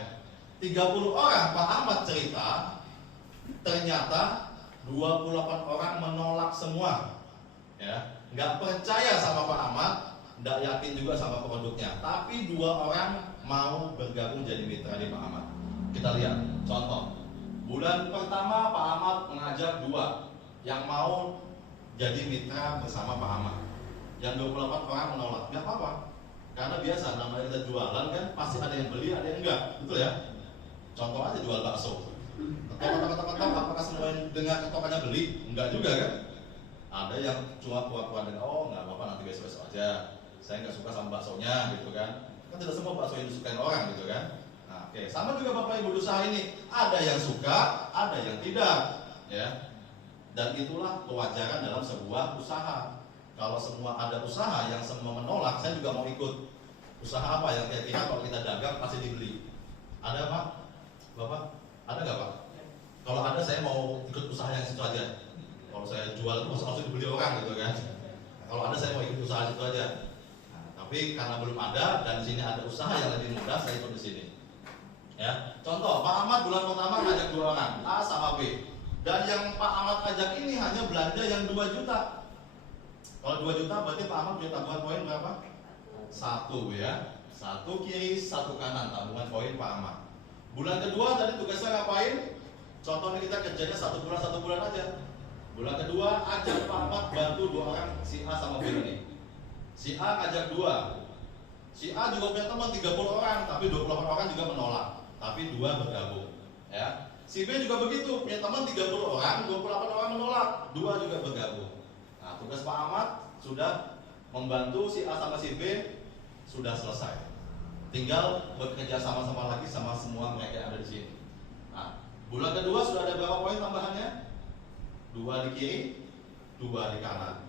30 orang Pak Ahmad cerita, ternyata 28 orang menolak semua. Ya, nggak percaya sama Pak Ahmad, nggak yakin juga sama produknya. Tapi 2 orang mau bergabung jadi mitra di Pak Ahmad. Kita lihat contoh. Bulan pertama Pak Ahmad mengajak 2 yang mau jadi mitra bersama Pak Ahmad. Yang 28 orang menolak. Nggak apa-apa. Karena biasa namanya kita jualan kan pasti ada yang beli, ada yang enggak. Betul ya? Contoh aja jual bakso. Ketok, apakah semua yang dengar ketokannya beli? Enggak juga kan? Ada yang cuma pura-pura dengar, oh nggak apa-apa nanti besok-besok aja. Saya nggak suka sama baksonya gitu kan. Kan tidak semua bakso yang disukain orang gitu kan. Nah, oke. Sama juga Bapak Ibu usaha ini. Ada yang suka, ada yang tidak. Ya. Dan itulah kewajaran dalam sebuah usaha. Kalau semua ada usaha yang semua menolak, saya juga mau ikut. Usaha apa yang kira-kira kalau kita dagang pasti dibeli? Ada Pak? Bapak? Ada nggak Pak? Kalau ada saya mau ikut usaha yang situ aja. Kalau saya jual itu langsung dibeli orang gitu kan. Kalau ada saya mau ikut usaha itu aja. Nah, tapi karena belum ada dan di sini ada usaha yang lebih mudah, saya ikut di sini. Ya, contoh Pak Ahmad bulan pertama ngajak 2 orang, A sama B. Dan yang Pak Ahmad ajak ini hanya belanja yang 2 juta. Kalau 2 juta berarti Pak Ahmad punya tabungan poin berapa? 1 ya. 1 kiri, 1 kanan tabungan poin Pak Ahmad. Bulan kedua tadi tugasnya ngapain? Contohnya kita kerjanya 1 bulan aja. Bulan kedua ajak Pak Ahmad bantu 2 orang, si A sama B ini. Si A ngajak 2. Si A juga punya teman 30 orang, tapi 28 orang juga menolak. Tapi 2 bergabung. Ya. Si B juga begitu, punya teman 30 orang, 28 orang menolak, 2 juga bergabung. Nah, tugas Pak Ahmad sudah membantu si A sama si B sudah selesai. Tinggal bekerja sama-sama lagi sama semua mereka yang ada di sini. Nah, bulan kedua sudah ada berapa poin tambahannya? 2 di kiri, 2 di kanan.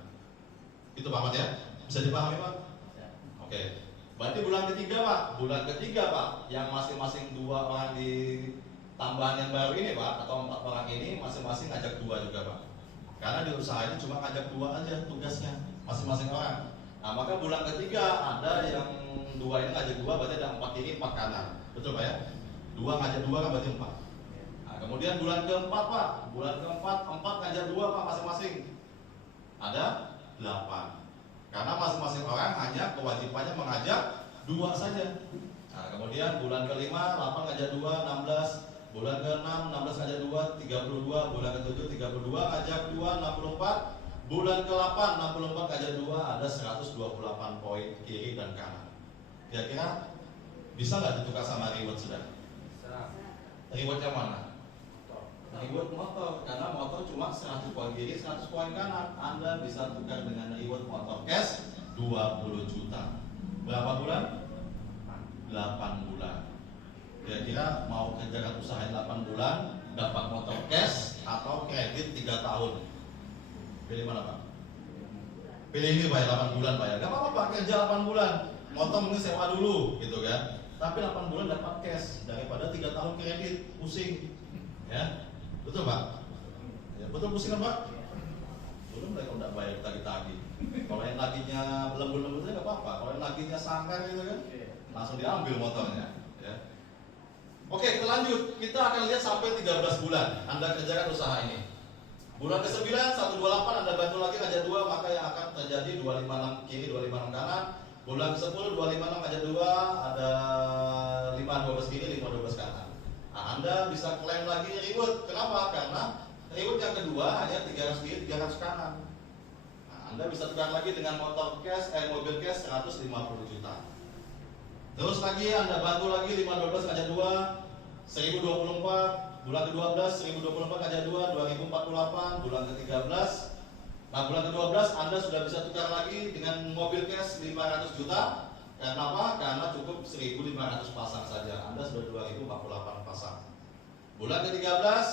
Itu Pak Ahmad ya? Bisa dipahami Pak? Oke. Berarti bulan ketiga Pak, yang masing-masing 2 orang di tambahan yang baru ini Pak, atau 4 orang ini masing-masing ngajak 2 juga Pak. Karena di usaha ini cuma ngajak 2 aja tugasnya, masing-masing orang. Nah maka bulan ketiga ada yang 2 ini ngajak 2, berarti ada 4 kiri, 4 kanan. Betul Pak ya? 2 ngajak 2 kan berarti 4. Nah, kemudian bulan keempat Pak, 4 ngajak 2 Pak masing-masing. Ada 8. Karena masing-masing orang hanya kewajibannya mengajak 2 saja. Nah, kemudian bulan kelima 8 ngajak 2, 16. Bulan ke-6 16 ngajak 2, 32. Bulan ke-7 32 ngajak 2, 64. Bulan ke-8 64 ngajak 2, ada 128 poin kiri dan kanan. Kira-kira bisa nggak ditukar sama reward sudah? Bisa. Reward yang mana? Reward motor, karena motor cuma 100 poin kiri, 100 poin kanan. Anda bisa tukar dengan reward motor cash 20 juta. Berapa bulan? 8 bulan. Kira-kira mau kerjakan usaha 8 bulan, dapat motor cash atau kredit 3 tahun? Pilih mana Pak? Pilih ini Pak, 8 bulan Pak ya. Gak apa-apa Pak, kerja 8 bulan. Motor mungkin sewa dulu gitu kan. Tapi 8 bulan dapat cash daripada 3 tahun kredit, pusing. Ya. Betul Pak? Ya, betul pusing kan Pak? Belum mereka udah bayar tagih-tagih. Kalau yang tagihnya lembut-lembut aja nggak apa-apa. Kalau yang tagihnya sangkar gitu kan, langsung diambil motornya. Ya. Oke, kita lanjut. Kita akan lihat sampai 13 bulan Anda kerjakan usaha ini. Bulan ke-9 128 Anda bantu lagi ngajak 2, maka yang akan terjadi 256 kiri, 256 kanan. Bulan ke-10 256 ngajak 2, ada 512 kiri, 512 kanan. Nah, Anda bisa klaim lagi reward. Kenapa? Karena reward yang kedua hanya 300 kiri, 300 kanan. Nah, Anda bisa tukar lagi dengan motor cash, mobil cash 150 juta. Terus lagi Anda bantu lagi 512 ngajak 2, 1024. Bulan ke-12 1024 ngajak 2, 2048. Bulan ke-13. Nah, bulan ke-12 Anda sudah bisa tukar lagi dengan mobil cash 500 juta. Karena apa? Karena cukup 1.500 pasang saja. Anda sudah 2.048 pasang. Bulan ke-13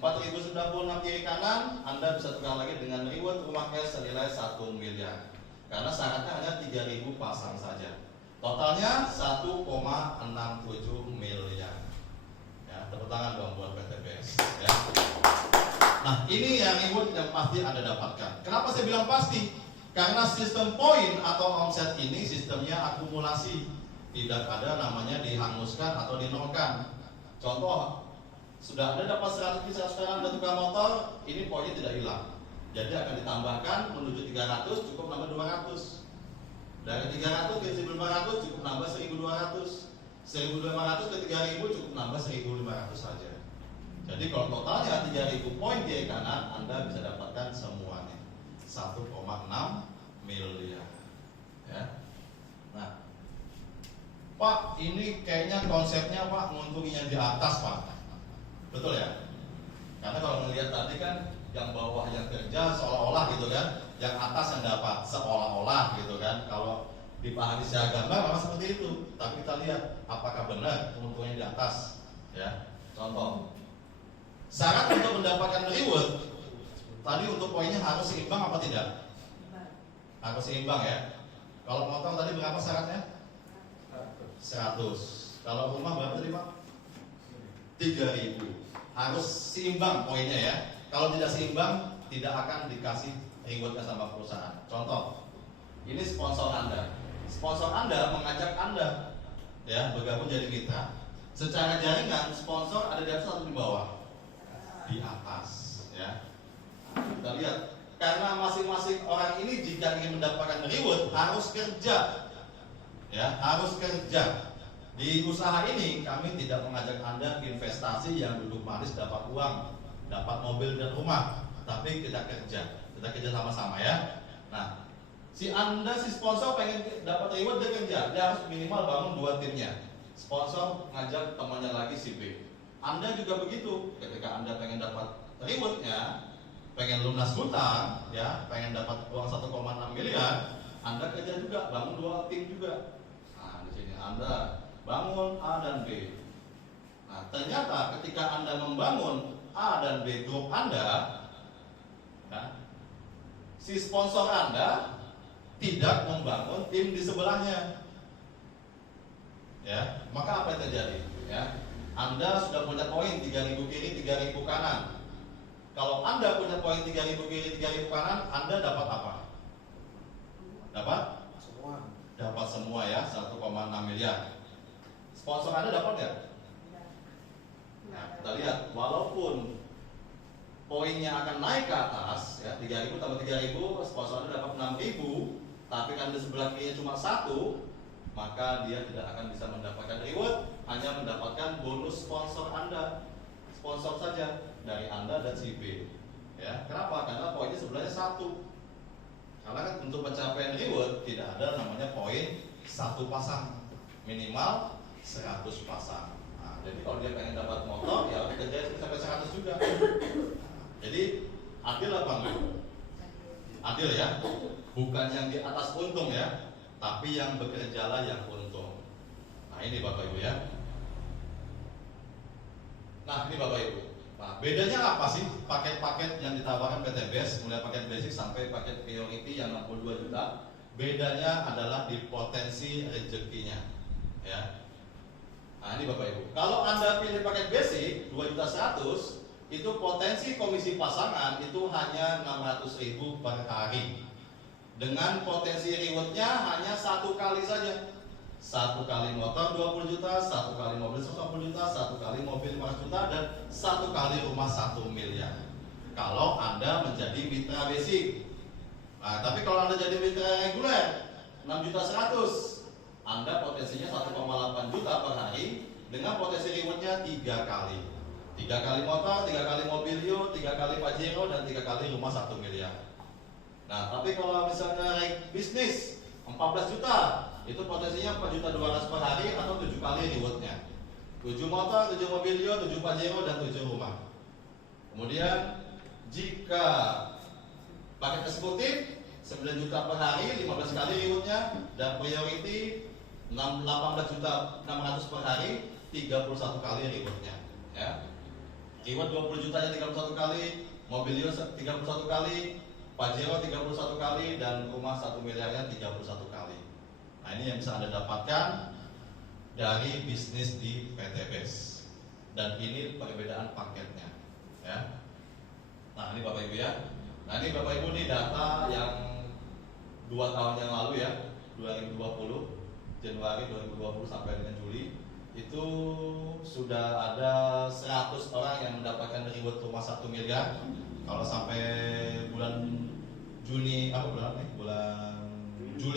4.096 kiri kanan. Anda bisa tukar lagi dengan reward rumah cash senilai 1 miliar. Karena syaratnya hanya 3.000 pasang saja. Totalnya 1,67 miliar. Ya, tepuk tangan dong buat PTBS. Ya. Nah, ini yang reward yang pasti Anda dapatkan. Kenapa saya bilang pasti? Karena sistem poin atau omset ini sistemnya akumulasi, tidak ada namanya dihanguskan atau dinolkan. Contoh, sudah Anda dapat 100 sekarang Anda tukar motor, ini poinnya tidak hilang. Jadi akan ditambahkan menuju 300, cukup nambah 200. Dari 300 ke 1.500 cukup nambah 1.200. 1.500 ke 3.000 cukup nambah 1.500 saja. Jadi kalau totalnya 3.000 poin kiri kanan, Anda bisa dapatkan semuanya 1,6 miliar. Ya. Nah, Pak, ini kayaknya konsepnya Pak menguntungi yang di atas Pak. Betul ya? Karena kalau melihat tadi kan yang bawah yang kerja seolah-olah gitu kan, yang atas yang dapat seolah-olah gitu kan. Kalau dipahami secara gambar memang seperti itu. Tapi kita lihat apakah benar keuntungannya di atas. Ya. Contoh, syarat untuk mendapatkan reward tadi untuk poinnya harus seimbang apa tidak? Harus seimbang ya. Kalau motor tadi berapa syaratnya? 100. Kalau rumah berapa tadi Pak? 3.000. harus seimbang poinnya ya. Kalau tidak seimbang, tidak akan dikasih rewardnya sama perusahaan. Contoh, ini sponsor Anda. Sponsor Anda mengajak Anda ya bergabung jadi mitra. Secara jaringan sponsor ada di atas atau di bawah? Di atas ya. Kita lihat, karena masing-masing orang ini jika ingin mendapatkan reward harus kerja ya, harus kerja. Di usaha ini kami tidak mengajak Anda investasi yang duduk manis dapat uang, dapat mobil dan rumah, tapi kita kerja sama-sama ya. Nah, si sponsor pengen dapat reward, dia kerja, dia harus minimal bangun 2 timnya. Sponsor ngajak temannya lagi si B. Anda juga begitu, ketika Anda pengen dapat rewardnya, pengen lunas hutang, ya, pengen dapat uang 1,6 miliar, Anda kerja juga, bangun 2 tim juga. Nah, di sini Anda bangun A dan B. Nah, ternyata ketika Anda membangun A dan B grup Anda, ya, si sponsor Anda tidak membangun tim di sebelahnya. Ya, maka apa yang terjadi? Ya, Anda sudah punya poin 3.000 kiri, 3.000 kanan. Kalau Anda punya poin 3.000 kiri, 3.000 kanan, Anda dapat apa? Dapat? Semua. Dapat semua ya, 1,6 miliar. Sponsor Anda dapat nggak? Nah, kita lihat, walaupun poinnya akan naik ke atas, ya 3.000 tambah 3.000, sponsor Anda dapat 6.000, tapi kan di sebelah kirinya cuma 1, maka dia tidak akan bisa mendapatkan reward, hanya mendapatkan bonus sponsor Anda, sponsor saja dari Anda dan si B. Ya, kenapa? Karena poinnya sebelahnya 1. Karena kan untuk pencapaian reward tidak ada namanya poin 1 pasang, minimal 100 pasang. Nah, jadi kalau dia pengen dapat motor, ya kerja sampai 100 juga. Jadi adil apa enggak? Adil ya, bukan yang di atas untung ya, tapi yang bekerjalah yang untung. Nah ini Bapak Ibu ya. Nah ini Bapak Ibu. Nah bedanya apa sih paket-paket yang ditawarkan PTBS, mulai paket basic sampai paket priority yang 62 juta? Bedanya adalah di potensi rezekinya. Ya. Nah ini Bapak Ibu. Kalau Anda pilih paket basic 2.100.000, itu potensi komisi pasangan itu hanya 600.000 per hari. Dengan potensi rewardnya hanya 1 kali saja. 1 kali motor 20 juta, 1 kali mobil 150 juta, 1 kali mobil 500 juta, dan 1 kali rumah 1 miliar. Kalau Anda menjadi mitra basic. Nah, tapi kalau Anda jadi mitra reguler 6.100.000, Anda potensinya 1,8 juta per hari dengan potensi rewardnya 3 kali. 3 kali motor, 3 kali mobilio, 3 kali pajero, dan 3 kali rumah 1 miliar. Nah, tapi kalau misalnya bisnis 14 juta, itu potensinya 4.200.000 per hari atau 7 kali rewardnya. 7 motor, 7 mobilio, 7 pajero, dan 7 rumah. Kemudian jika paket eksekutif 9 juta per hari, 15 kali rewardnya, dan priority 18 juta 600 per hari, 31 kali rewardnya. Ya. Reward 20 jutanya 31 kali, mobilio 31 kali, Pajero 31 kali, dan rumah 1 miliarnya 31 kali. Nah ini yang bisa Anda dapatkan dari bisnis di PTBS. Dan ini perbedaan paketnya ya. Nah ini Bapak Ibu ya. Nah ini Bapak Ibu, ini data yang 2 tahun yang lalu ya, 2020, Januari 2020 sampai dengan Juli. Itu sudah ada 100 orang yang mendapatkan reward rumah 1 miliar. Kalau sampai bulan Juli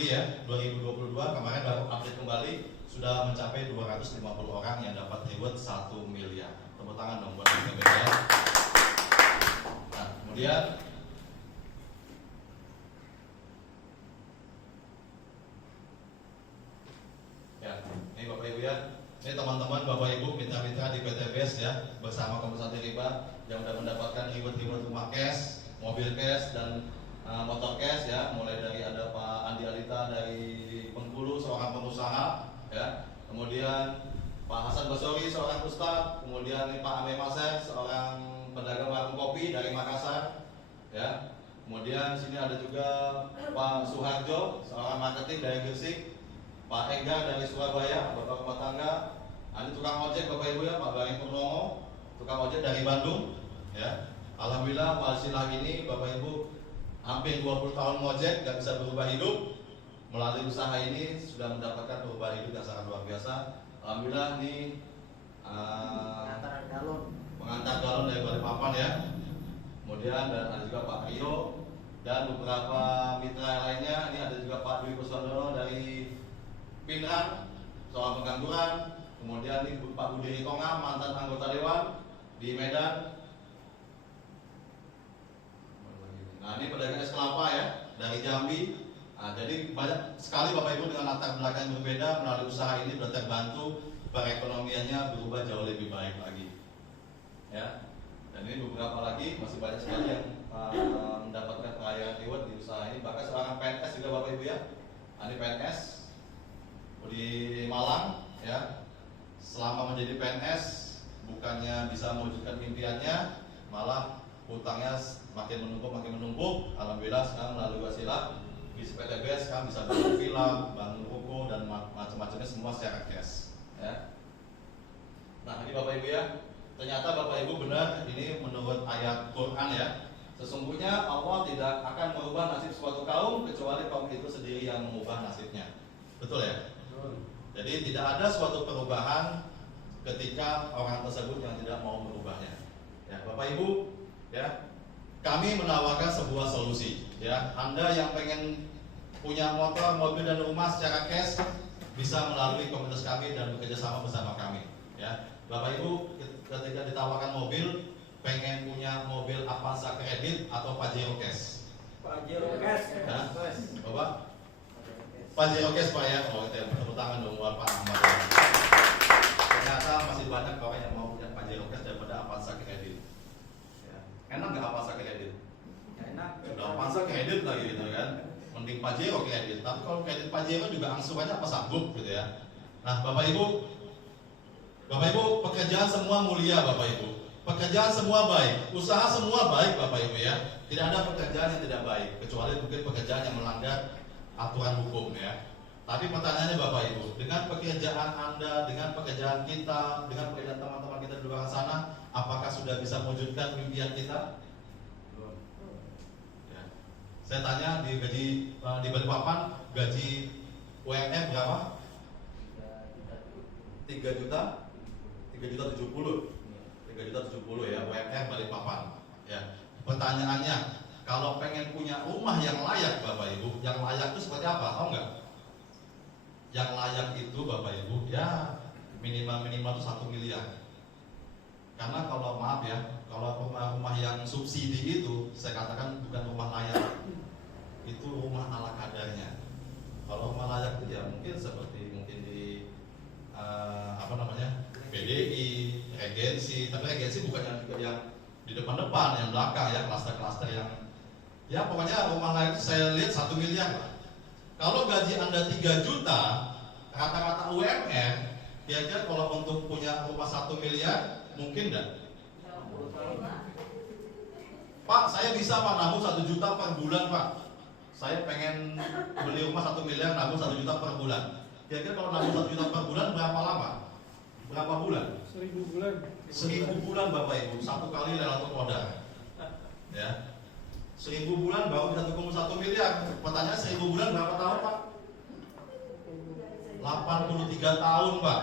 ya 2022, kemarin baru update kembali, sudah mencapai 250 orang yang dapat reward 1 miliar. Tepuk tangan dong buat PTBS ya. Nah kemudian ya, ini Bapak Ibu ya, ini teman-teman Bapak Ibu mitra-mitra di PTBS ya, bersama Komisi Riba yang sudah mendapatkan reward rumah cash, mobil cash, dan motor cash ya. Mulai dari ada Pak Andi Alita dari Bengkulu, seorang pengusaha ya. Kemudian Pak Hasan Basori, seorang ustadz. Kemudian Pak Ame Maser, seorang pedagang warung kopi dari Makassar ya. Kemudian sini ada juga Pak Suharjo, seorang marketing dari Gresik. Pak Enggar dari Surabaya, bapak rumah tangga. Ini tukang ojek Bapak Ibu ya, Pak Baring Purnomo, tukang ojek dari Bandung, ya. Alhamdulillah wasilah ini Bapak Ibu hampir 20 tahun ngojek gak bisa berubah hidup. Melalui usaha ini sudah mendapatkan perubahan hidup yang sangat luar biasa. Alhamdulillah ini pengantar galon dari Balikpapan ya. Kemudian dan ada juga Pak Rio dan beberapa mitra lainnya. Ini ada juga Pak Dwi Kuswandono dari Pinran soal pengangguran. Kemudian ini Pak Budi Ritonga, mantan anggota Dewan di Medan. Nah ini pedagang es kelapa ya dari Jambi. Nah, jadi banyak sekali Bapak Ibu dengan latar belakang yang berbeda melalui usaha ini sudah terbantu perekonomiannya berubah jauh lebih baik lagi. Ya. Dan ini beberapa lagi masih banyak sekali yang mendapatkan penghargaan reward di usaha ini. Bahkan seorang PNS juga Bapak Ibu ya. Nah, ini PNS di Malang ya. Selama menjadi PNS bukannya bisa mewujudkan impiannya, malah hutangnya makin menumpuk. Alhamdulillah sekarang melalui wasilah di PTBS sekarang bisa bangun villa, bangun ruko dan macam-macamnya semua secara cash. Ya. Nah ini Bapak Ibu ya, ternyata Bapak Ibu benar ini menurut ayat Quran ya. Sesungguhnya Allah tidak akan merubah nasib suatu kaum kecuali kaum itu sendiri yang mengubah nasibnya. Betul ya? Betul. Jadi tidak ada suatu perubahan ketika orang tersebut yang tidak mau merubahnya. Ya Bapak Ibu ya. Kami menawarkan sebuah solusi ya. Anda yang pengen punya motor, mobil dan rumah secara cash bisa melalui komunitas kami dan bekerja sama bersama kami ya. Bapak Ibu ketika ditawarkan mobil, pengen punya mobil Avanza kredit atau Pajero cash? Pajero cash ya? Bapak? Pajero cash Pak ya? Oh itu tepuk tangan dong buat Pak Ahmad ya. Ternyata masih banyak orang yang mau punya Pajero cash daripada Avanza kredit. Enak nggak Avanza kredit? Ya, enak. Sudah Avanza kredit lagi gitu kan. Mending Pajero kredit. Tapi kalau kredit Pajero juga angsurannya apa sanggup gitu ya. Nah Bapak Ibu pekerjaan semua mulia Bapak Ibu. Pekerjaan semua baik, usaha semua baik Bapak Ibu ya. Tidak ada pekerjaan yang tidak baik kecuali mungkin pekerjaan yang melanggar aturan hukum ya. Tapi pertanyaannya Bapak Ibu, dengan pekerjaan Anda, dengan pekerjaan kita, dengan pekerjaan teman-teman kita di luar sana, apakah sudah bisa mewujudkan impian kita? Belum. Ya. Saya tanya di Balikpapan gaji UMR berapa? 3 juta 70 ya UMR Balikpapan. Ya. Pertanyaannya, kalau pengen punya rumah yang layak Bapak Ibu, yang layak itu seperti apa? Tahu nggak? Yang layak itu Bapak Ibu ya minimal itu 1 miliar. Karena kalau maaf ya, kalau rumah-rumah yang subsidi itu saya katakan bukan rumah layak, itu rumah ala kadarnya. Kalau rumah layak itu ya mungkin seperti di PDI, Regensi, tapi Regensi bukan yang di depan-depan, yang belakang ya, klaster-klaster yang ya pokoknya rumah layak itu saya lihat 1 miliar lah. Kalau gaji Anda 3 juta, rata-rata UMR, kira-kira kalau untuk punya rumah 1 miliar, mungkin enggak? Pak, saya bisa Pak nabung 1 juta per bulan Pak. Saya pengen beli rumah 1 miliar, nabung 1 juta per bulan. Kira-kira kalau nabung 1 juta per bulan berapa lama? Berapa bulan? 1000 bulan. 1000 bulan Bapak Ibu, satu kali relatif modal. Ya. 1000 bulan baru bisa kumpul 1 miliar. Pertanyaan 1000 bulan berapa tahun Pak? 83 tahun Pak.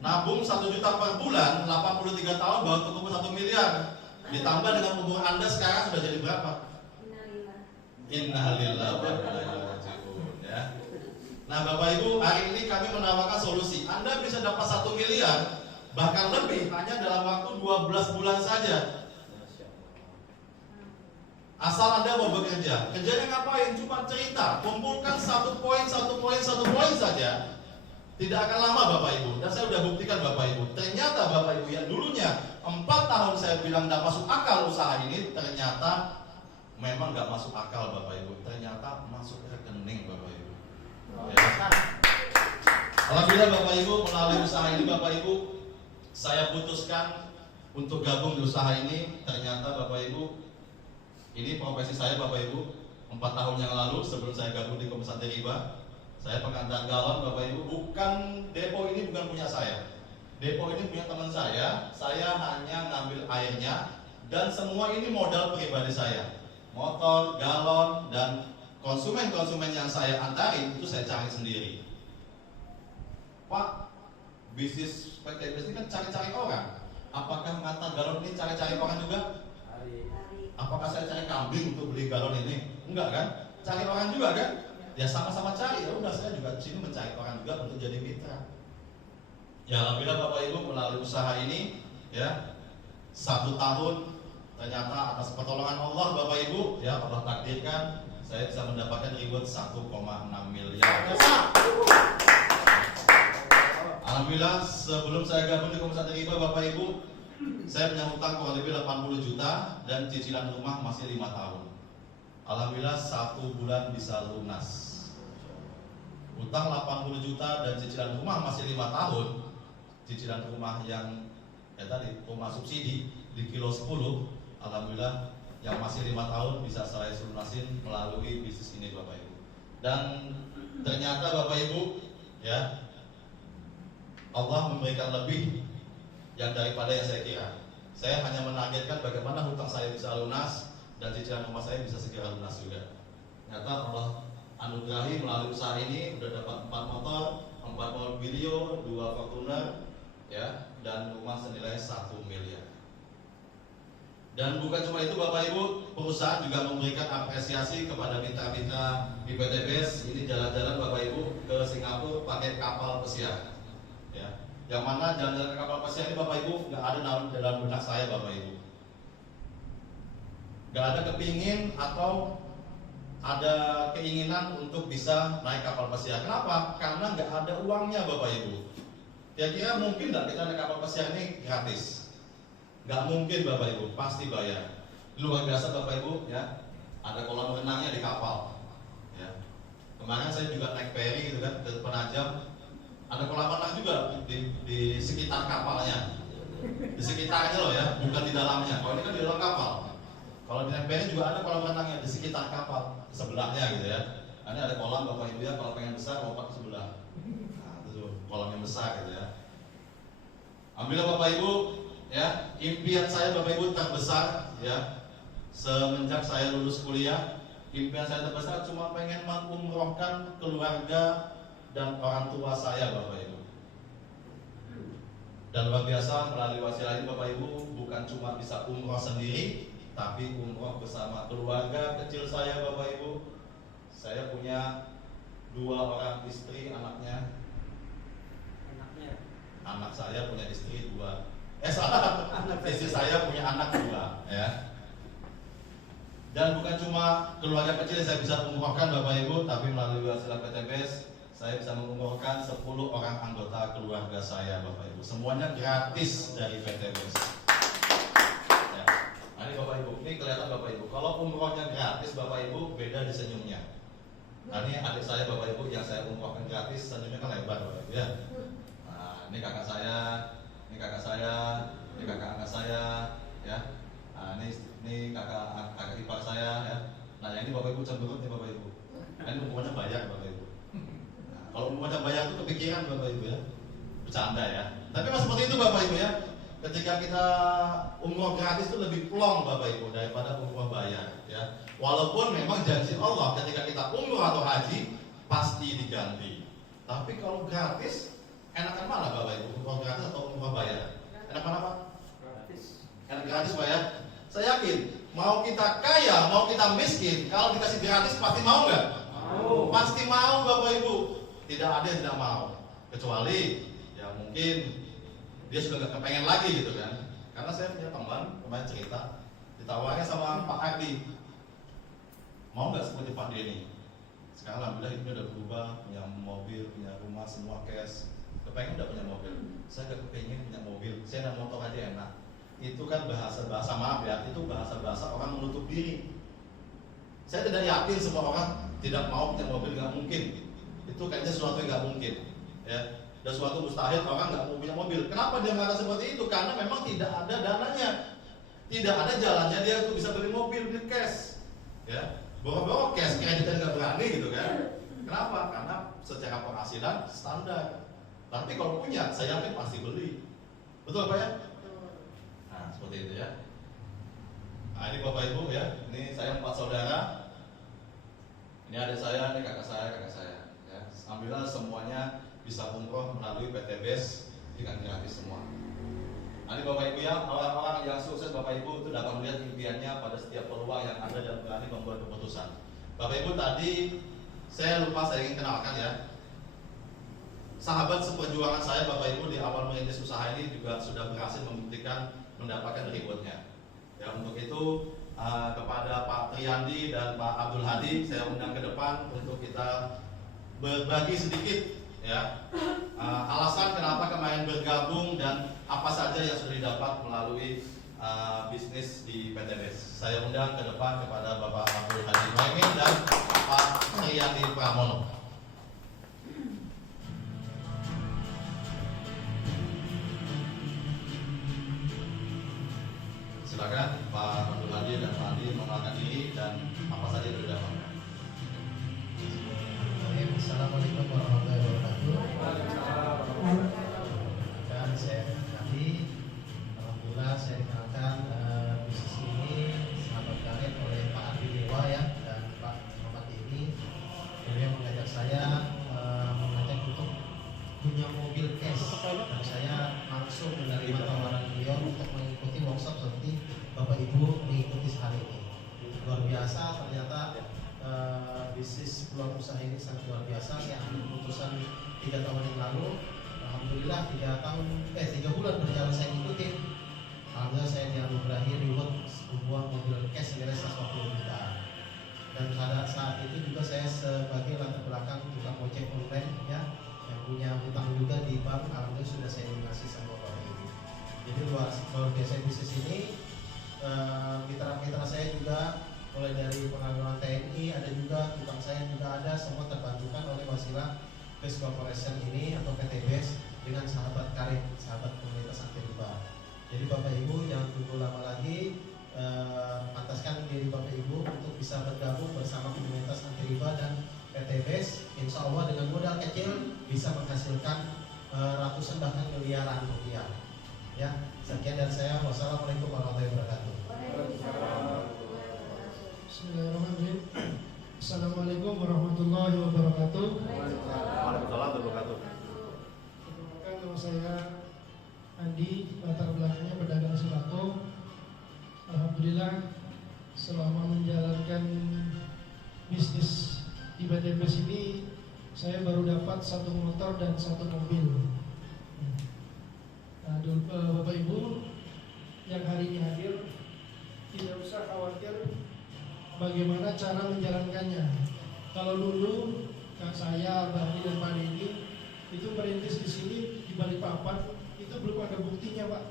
Nabung 1 juta per bulan, 83 tahun baru kumpul 1 miliar. Ditambah dengan umur Anda sekarang sudah jadi berapa? Innalillahi wa inna ilaihi raji'un ya. Nah Bapak Ibu, hari ini kami menawarkan solusi. Anda bisa dapat 1 miliar, bahkan lebih hanya dalam waktu 12 bulan saja. Asal Anda mau bekerja. Kerjanya ngapain? Cuma cerita, kumpulkan 1 poin saja. Tidak akan lama Bapak Ibu. Dan saya sudah buktikan Bapak Ibu. Ternyata Bapak Ibu yang dulunya 4 tahun saya bilang tidak masuk akal usaha ini, ternyata memang nggak masuk akal Bapak Ibu. Ternyata masuk rekening Bapak Ibu. Ya. Alhamdulillah Bapak Ibu, melalui usaha ini Bapak Ibu, saya putuskan untuk gabung di usaha ini. Ternyata Bapak Ibu, ini profesi saya Bapak Ibu. 4 tahun yang lalu sebelum saya gabung di Komisante Riba, saya pengantar galon Bapak Ibu. Bukan depo ini bukan punya saya. Depo ini punya teman saya hanya ngambil airnya, dan semua ini modal pribadi saya. Motor, galon, dan konsumen-konsumen yang saya antarin itu saya cari sendiri. Pak, bisnis PTBS ini kan cari-cari orang. Apakah ngantar galon ini cari-cari orang juga? Apakah saya cari kambing untuk beli galon ini? Enggak kan? Cari orang juga kan? Ya sama-sama cari. Ya udah, saya juga di sini mencari orang juga untuk jadi mitra. Ya alhamdulillah Bapak Ibu, melalui usaha ini ya 1 tahun ternyata atas pertolongan Allah Bapak Ibu, ya Allah takdirkan saya bisa mendapatkan reward 1,6 miliar. Alhamdulillah, sebelum saya gabung di Komisi Riba Bapak Ibu, saya punya hutang kurang lebih 80 juta dan cicilan rumah masih 5 tahun. Alhamdulillah 1 bulan bisa lunas. Hutang 80 juta dan cicilan rumah masih 5 tahun. Cicilan rumah yang tadi rumah subsidi di kilo 10, alhamdulillah yang masih 5 tahun bisa saya lunasin melalui bisnis ini Bapak Ibu. Dan ternyata Bapak Ibu ya, Allah memberikan lebih yang daripada yang saya kira. Saya hanya menargetkan bagaimana hutang saya bisa lunas dan cicilan rumah saya bisa segera lunas juga. Ternyata Allah anugerahi melalui usaha ini udah dapat 4 motor, 4 mobil, 2 Fortuner, ya, dan rumah senilai 1 miliar. Dan bukan cuma itu Bapak Ibu, perusahaan juga memberikan apresiasi kepada mitra-mitra di PTBS. Ini jalan-jalan Bapak Ibu ke Singapura pakai kapal pesiar, ya. Yang mana jalan-jalan ke kapal pesiar ini Bapak Ibu nggak ada dalam benak saya Bapak Ibu. Nggak ada kepingin atau ada keinginan untuk bisa naik kapal pesiar. Kenapa? Karena nggak ada uangnya Bapak Ibu. Kira-kira mungkin nggak kita naik kapal pesiar ini gratis? Nggak mungkin Bapak Ibu, pasti bayar. Luar biasa Bapak Ibu ya. Ada kolam renangnya di kapal. Ya. Kemarin saya juga naik ferry gitu kan ke Penajam. Ada kolam renang juga di sekitar kapalnya. Di sekitarnya loh ya, bukan di dalamnya. Kalau ini kan di dalam kapal. Kalau di naik ferry juga ada kolam renangnya di sekitar kapal, sebelahnya gitu ya. Ini ada kolam Bapak Ibu ya, kalau pengen besar lompat ke sebelah. Kolam yang besar gitu ya. Alhamdulillah Bapak Ibu ya, impian saya Bapak Ibu terbesar ya, semenjak saya lulus kuliah, impian saya terbesar cuma pengen mengumrohkan keluarga dan orang tua saya Bapak Ibu. Dan luar biasa melalui wasilah ini Bapak Ibu, bukan cuma bisa umroh sendiri, tapi umroh bersama keluarga kecil saya Bapak Ibu. Saya punya 2 orang istri, anak saya punya istri 2. Istri saya punya anak 2 ya. Dan bukan cuma keluarga kecil saya bisa umrohkan Bapak Ibu, tapi melalui wasilah PTBS saya bisa mengumrohkan 10 orang anggota keluarga saya Bapak Ibu. Semuanya gratis dari PTBS. Ya. Nah, ini Bapak Ibu, ini kelihatan Bapak Ibu. Kalau umrohnya gratis Bapak Ibu, beda di senyumnya. Nah, ini adik saya Bapak Ibu yang saya umrohkan gratis, senyumnya kan lebar Bapak Ibu ya. Ini kakak saya, ini kakak saya, ini kakak angkat saya, ya. Nah, ini kakak ipar saya, ya. Nah, yang ini Bapak Ibu cemberut nih Bapak Ibu. Nah, ini umurnya banyak Bapak Ibu. Nah, kalau umurnya banyak itu kepikiran Bapak Ibu ya, bercanda ya. Tapi mas seperti itu Bapak Ibu ya. Ketika kita umroh gratis itu lebih plong Bapak Ibu daripada umroh bayar, ya. Walaupun memang janji Allah ketika kita umroh atau haji pasti diganti. Tapi kalau gratis, enakan mana Bapak Ibu? Umroh gratis atau umroh bayar? Enak mana Pak? Gratis. Enak gratis Pak ya? Saya yakin, mau kita kaya, mau kita miskin, kalau dikasih gratis pasti mau nggak? Mau. Pasti mau Bapak Ibu. Tidak ada yang tidak mau. Kecuali ya mungkin dia sudah nggak kepengen lagi gitu kan. Karena saya punya teman kemarin cerita, ditawarnya sama Pak Ardi, mau nggak seperti Pak Denny? Sekarang alhamdulillah hidupnya udah berubah, punya mobil, punya rumah, semua cash. Kepengen udah punya mobil, saya gak kepengen punya mobil, saya naik motor aja enak. Itu kan bahasa maaf ya, itu bahasa orang menutup diri. Saya tidak yakin semua orang tidak mau punya mobil, nggak mungkin. Itu kayaknya sesuatu yang nggak mungkin, ya. Dan suatu mustahil orang nggak mau punya mobil. Kenapa dia mengatakan seperti itu? Karena memang tidak ada dananya, tidak ada jalannya dia untuk bisa beli mobil, beli cash, ya. Boro-boro cash, kreditnya nggak berani gitu kan? Kenapa? Karena secara penghasilan standar. Tapi kalau punya, saya yakin pasti beli. Betul Pak ya? Nah, seperti itu ya. Nah, ini Bapak Ibu ya. Ini saya 4 saudara. Ini adik saya, ini kakak saya. Ya. Alhamdulillah semuanya bisa umroh melalui PT BES dengan gratis semua. Nah, ini Bapak Ibu ya, orang-orang yang sukses Bapak Ibu itu dapat melihat impiannya pada setiap peluang yang ada dan berani membuat keputusan. Bapak Ibu tadi saya ingin kenalkan ya. Sahabat seperjuangan saya Bapak Ibu di awal merintis usaha ini juga sudah berhasil membuktikan mendapatkan rewardnya. Ya, untuk itu kepada Pak Triandi dan Pak Abdul Hadi saya undang ke depan untuk kita berbagi sedikit ya alasan kenapa kemarin bergabung dan apa saja yang sudah didapat melalui bisnis di PT BES. Saya undang ke depan kepada Bapak Abdul Hadi Muhaimin dan Pak Triandi Pramono. Silakan Pak Abdul Hadi dan Pak Adi mengenalkan diri dan apa saja yang sudah didapatkan. Assalamualaikum warahmatullahi wabarakatuh. Dan saya Adi, alhamdulillah saya dikenalkan bisnis ini sahabat karib oleh Pak Ardi Dewa ya dan Pak Muhammad ini. Beliau mengajak saya mengajak untuk punya mobil cash dan saya langsung menerima tawaran beliau untuk mengikuti workshop seperti Bapak Ibu mengikuti hari ini. Luar biasa ternyata. Bisnis peluang usaha ini sangat luar biasa. Saya ambil keputusan 3 tahun yang lalu. Alhamdulillah 3 bulan berjalan saya ikutin. Alhamdulillah saya dianugerahi reward sebuah mobil cash senilai 120 juta. Dan pada saat itu juga saya sebagai latar belakang tukang ojek online ya, yang punya hutang juga di bank. Alhamdulillah sudah saya lunasi sama Bapak Ibu. Jadi luar biasa bisnis ini. Mitra-mitra saya juga mulai dari pengalaman TNI, ada juga tukang saya juga ada, semua terbantukan oleh wasilah BES Corporation ini atau PT BES dengan sahabat karib, sahabat komunitas anti riba. Jadi Bapak Ibu jangan tunggu lama lagi, pantaskan diri Bapak Ibu untuk bisa bergabung bersama komunitas anti riba dan PT BES. Insya Allah dengan modal kecil bisa menghasilkan ratusan bahkan miliaran rupiah. Ya, sekian dari saya. Wassalamualaikum warahmatullahi wabarakatuh. Bismillahirrahmanirrahim. Assalamualaikum warahmatullahi wabarakatuh. Waalaikumsalam warahmatullahi wabarakatuh. Perkenalkan nama saya Andi, latar belakangnya pedagang sembako. Alhamdulillah selama menjalankan bisnis di PT BES ini saya baru dapat 1 motor dan 1 mobil. Nah, Bapak Ibu yang hari ini hadir tidak usah khawatir bagaimana cara menjalankannya. Kalau dulu Kak saya, Bani dan Pak Denny itu merintis di sini di Balikpapan, itu belum ada buktinya Pak,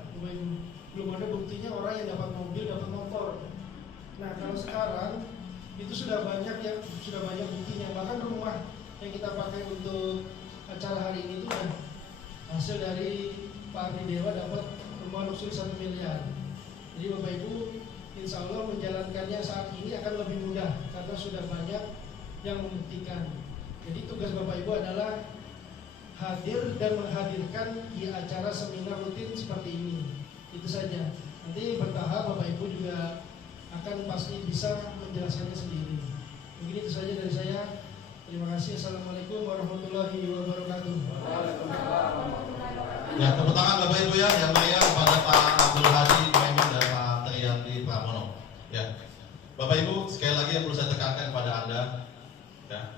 belum ada buktinya orang yang dapat mobil, dapat motor. Nah kalau sekarang itu sudah banyak buktinya. Bahkan rumah yang kita pakai untuk acara hari ini itu hasil dari Pak Ardi Dewa dapat rumah luxury 1 miliar. Jadi Bapak Ibu, insya Allah menjalankannya saat ini akan lebih mudah karena sudah banyak yang membuktikan. Jadi tugas Bapak Ibu adalah hadir dan menghadirkan di acara seminar rutin seperti ini. Itu saja. Nanti bertahap Bapak Ibu juga akan pasti bisa menjelaskannya sendiri. Mungkin itu saja dari saya. Terima kasih. Assalamualaikum warahmatullahi wabarakatuh. Ya, tepuk tangan Bapak Ibu ya yang mulia kepada Pak Abdul Hadi Muhaimin dan Pak Triandi Pramono. Ya, Bapak Ibu sekali lagi yang perlu saya tekankan kepada Anda, ya,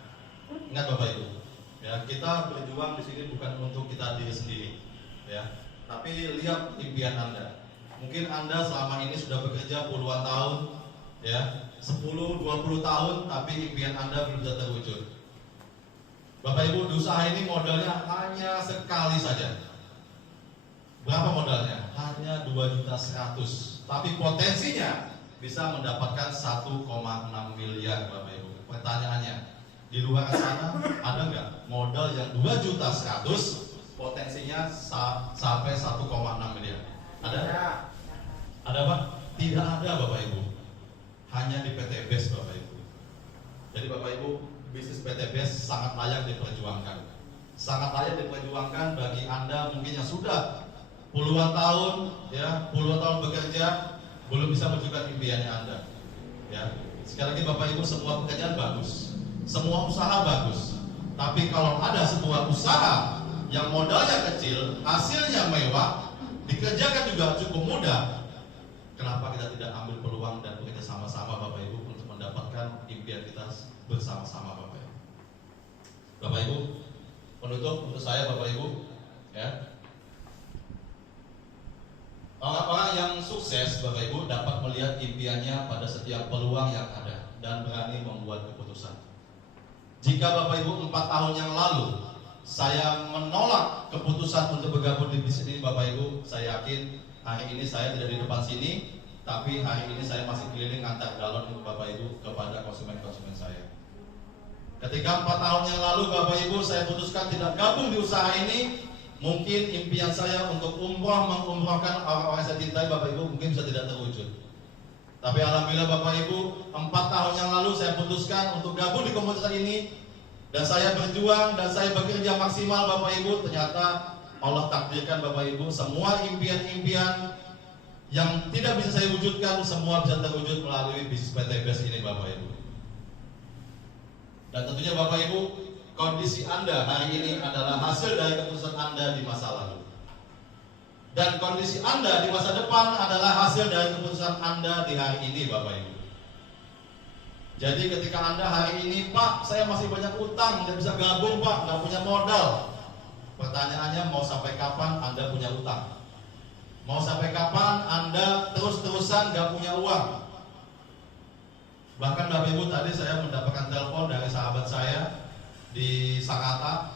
ingat Bapak Ibu, ya kita berjuang di sini bukan untuk kita diri sendiri, ya, tapi lihat impian Anda. Mungkin Anda selama ini sudah bekerja puluhan tahun, ya, 10-20 tahun, tapi impian Anda belum bisa terwujud. Bapak Ibu, di usaha ini modalnya hanya sekali saja. Berapa modalnya? Hanya 2.100.000. Tapi potensinya bisa mendapatkan 1,6 miliar Bapak Ibu. Pertanyaannya, di luar sana ada nggak modal yang 2.100.000 potensinya sampai 1,6 miliar? Ada? Ada Pak? Tidak ada Bapak Ibu. Hanya di PT BES Bapak Ibu. Jadi Bapak Ibu, bisnis PT BES sangat layak diperjuangkan. Sangat layak diperjuangkan bagi Anda mungkin yang sudah puluhan tahun, ya, puluhan tahun bekerja, belum bisa mewujudkan impiannya Anda. Ya, sekali lagi Bapak Ibu, semua pekerjaan bagus, semua usaha bagus. Tapi kalau ada sebuah usaha yang modalnya kecil, hasilnya mewah, dikerjakan juga cukup mudah, kenapa kita tidak ambil peluang dan bekerja sama-sama Bapak Ibu untuk mendapatkan impian kita bersama-sama Bapak Ibu. Bapak Ibu, penutup untuk saya Bapak Ibu, ya. Orang-orang yang sukses Bapak Ibu dapat melihat impiannya pada setiap peluang yang ada dan berani membuat keputusan. Jika Bapak Ibu 4 tahun yang lalu saya menolak keputusan untuk bergabung di bisnis ini Bapak Ibu, saya yakin hari ini saya tidak di depan sini, tapi hari ini saya masih keliling antar galon untuk Bapak Ibu kepada konsumen-konsumen saya. Ketika 4 tahun yang lalu Bapak Ibu saya putuskan tidak gabung di usaha ini, mungkin impian saya untuk mengumrohkan orang-orang saya cintai Bapak Ibu mungkin bisa tidak terwujud. Tapi alhamdulillah Bapak Ibu, 4 tahun yang lalu saya putuskan untuk gabung di komunitas ini, dan saya berjuang dan saya bekerja maksimal Bapak Ibu. Ternyata Allah takdirkan Bapak Ibu, semua impian-impian yang tidak bisa saya wujudkan semua bisa terwujud melalui bisnis PT Best ini Bapak Ibu. Dan tentunya Bapak Ibu, kondisi Anda hari ini adalah hasil dari keputusan Anda di masa lalu. Dan kondisi Anda di masa depan adalah hasil dari keputusan Anda di hari ini Bapak Ibu. Jadi ketika Anda hari ini, Pak, saya masih banyak utang, tidak bisa gabung Pak, nggak punya modal. Pertanyaannya, mau sampai kapan Anda punya utang? Mau sampai kapan Anda terus-terusan nggak punya uang? Bahkan Bapak Ibu, tadi saya mendapatkan telepon dari sahabat saya di Sakata.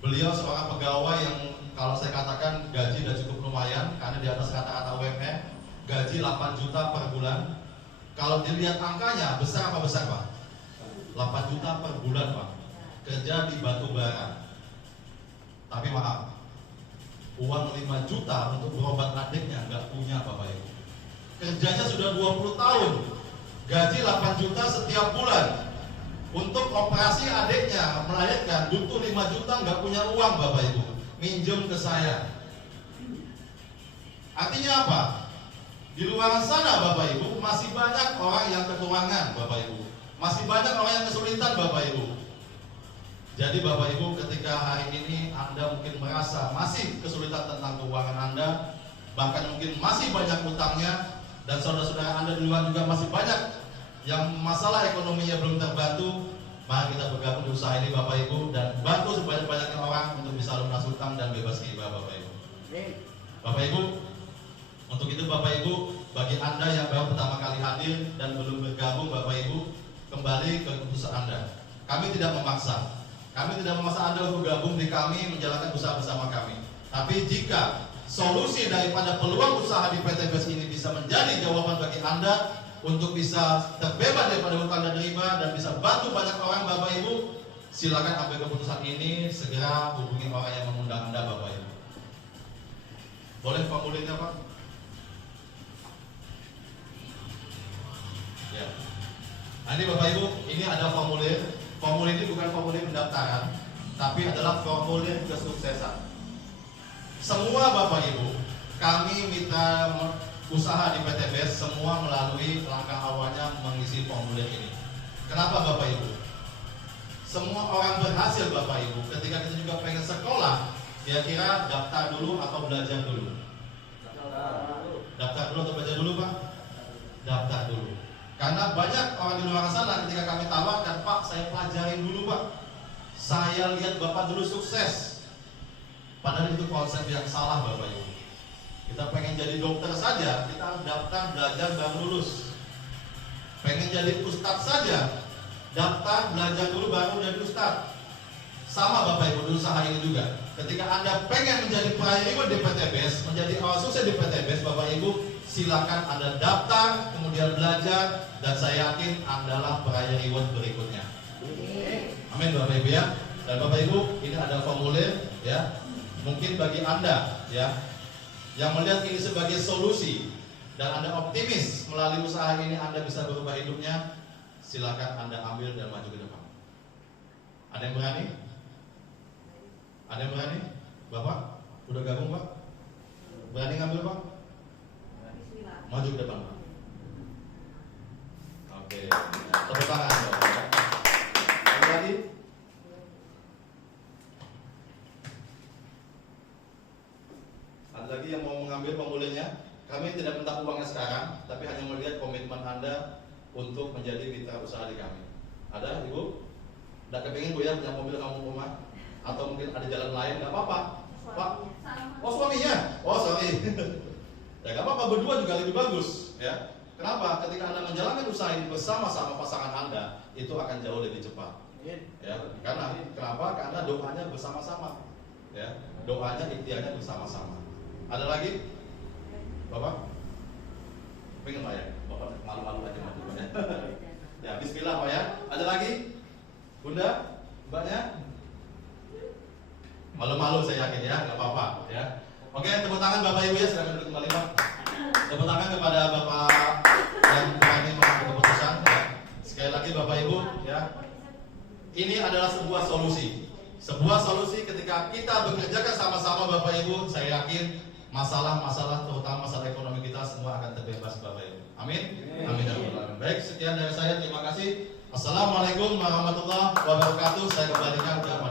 Beliau seorang pegawai yang kalau saya katakan gaji sudah cukup lumayan karena di atas kata-kata UMR, gaji 8 juta per bulan. Kalau dilihat angkanya besar apa besar Pak? 8 juta per bulan Pak. Kerja di batu bara. Tapi maaf, uang 5 juta untuk berobat adiknya nggak punya Bapak Ibu. Kerjanya sudah 20 tahun, gaji 8 juta setiap bulan. Untuk operasi adiknya melahirkan butuh 5 juta, nggak punya uang Bapak Ibu, minjem ke saya. Artinya apa? Di luar sana Bapak Ibu masih banyak orang yang kekurangan Bapak Ibu, masih banyak orang yang kesulitan Bapak Ibu. Jadi Bapak Ibu, ketika hari ini Anda mungkin merasa masih kesulitan tentang keuangan Anda, bahkan mungkin masih banyak utangnya, dan saudara-saudara Anda di luar juga masih banyak yang masalah ekonominya belum terbantu, mari kita bergabung di usaha ini Bapak Ibu dan bantu sebanyak-banyaknya orang untuk bisa lunas utang dan bebas riba Bapak Ibu. Bapak Ibu, untuk itu Bapak Ibu, bagi Anda yang baru pertama kali hadir dan belum bergabung Bapak Ibu, kembali ke keputusan Anda. Kami tidak memaksa. Kami tidak memaksa Anda untuk gabung di kami, menjalankan usaha bersama kami. Tapi jika solusi daripada peluang usaha di PT Best ini bisa menjadi jawaban bagi Anda untuk bisa terbebas daripada hutang dan riba dan bisa bantu banyak orang Bapak Ibu, silakan ambil keputusan ini, segera hubungi orang yang mengundang Anda Bapak Ibu. Boleh formulirnya Pak? Ya. Nah ini Bapak Ibu, ini ada formulir. Formulir ini bukan formulir pendaftaran, tapi adalah formulir kesuksesan. Semua Bapak Ibu, kami mitra usaha di PT Best semua melalui langkah awalnya mengisi formulir ini. Kenapa Bapak Ibu? Semua orang berhasil Bapak Ibu. Ketika kita juga pengen sekolah, kira-kira daftar dulu atau belajar dulu? Daftar dulu atau belajar dulu Pak? Daftar dulu. Karena banyak orang di luar sana ketika kami tawarkan, Pak saya pelajarin dulu Pak, saya lihat Bapak dulu sukses. Padahal itu konsep yang salah Bapak Ibu. Kita pengen jadi dokter saja, kita harus daftar belajar baru lulus. Pengen jadi ustadz saja, daftar belajar dulu baru jadi ustadz. Sama Bapak Ibu di usaha ini juga. Ketika Anda pengen menjadi peraih reward di PT Best, menjadi orang sukses di PT Best Bapak Ibu, silakan Anda daftar, kemudian belajar, dan saya yakin Anda lah peraih reward berikutnya. Amin Bapak Ibu ya. Dan Bapak Ibu, ini ada formulir ya. Mungkin bagi Anda ya yang melihat ini sebagai solusi dan Anda optimis melalui usaha ini Anda bisa berubah hidupnya, silakan Anda ambil dan maju ke depan. Ada yang berani? Ada yang berani? Bapak? Udah gabung Pak? Berani ngambil Pak? Maju ke depan Pak. Oke, tepuk tangan Pak. Ya. Ada lagi? Ada lagi yang mau mengambil pemulihnya? Kami tidak minta uangnya sekarang, tapi hanya melihat komitmen Anda untuk menjadi mitra usaha di kami. Ada Ibu? Tidak kepingin Bu ya punya mobil kamu rumah? Atau mungkin ada jalan lain? Gak apa-apa Pak? Oh suaminya? Oh sorry. Ya gak apa-apa, berdua juga lebih bagus ya. Kenapa? Ketika Anda menjalankan usaha ini bersama-sama pasangan Anda, itu akan jauh lebih cepat. Ya, karena kenapa? Karena doanya bersama-sama. Ya, doanya ikhtiarnya bersama-sama. Ada lagi? Bapak? Pengen Pak ya? Bapak malu-malu aja maju ya. Ya, bismillah Pak ya. Ada lagi? Bunda? Mbaknya? Malu-malu saya yakin ya, nggak apa-apa ya. Oke, tepuk tangan Bapak Ibu ya, silakan duduk kembali Pak. Tepuk tangan kepada Bapak yang berani mengambil keputusan ya. Sekali lagi Bapak Ibu ya. Ini adalah sebuah solusi. Sebuah solusi ketika kita bekerjakan sama-sama Bapak Ibu, saya yakin masalah-masalah terutama masalah ekonomi kita semua akan terbebas Bapak Ibu. Amin. Amin ya rabbal alamin. Baik, sekian dari saya. Terima kasih. Assalamualaikum warahmatullahi wabarakatuh. Saya kembalikan kepada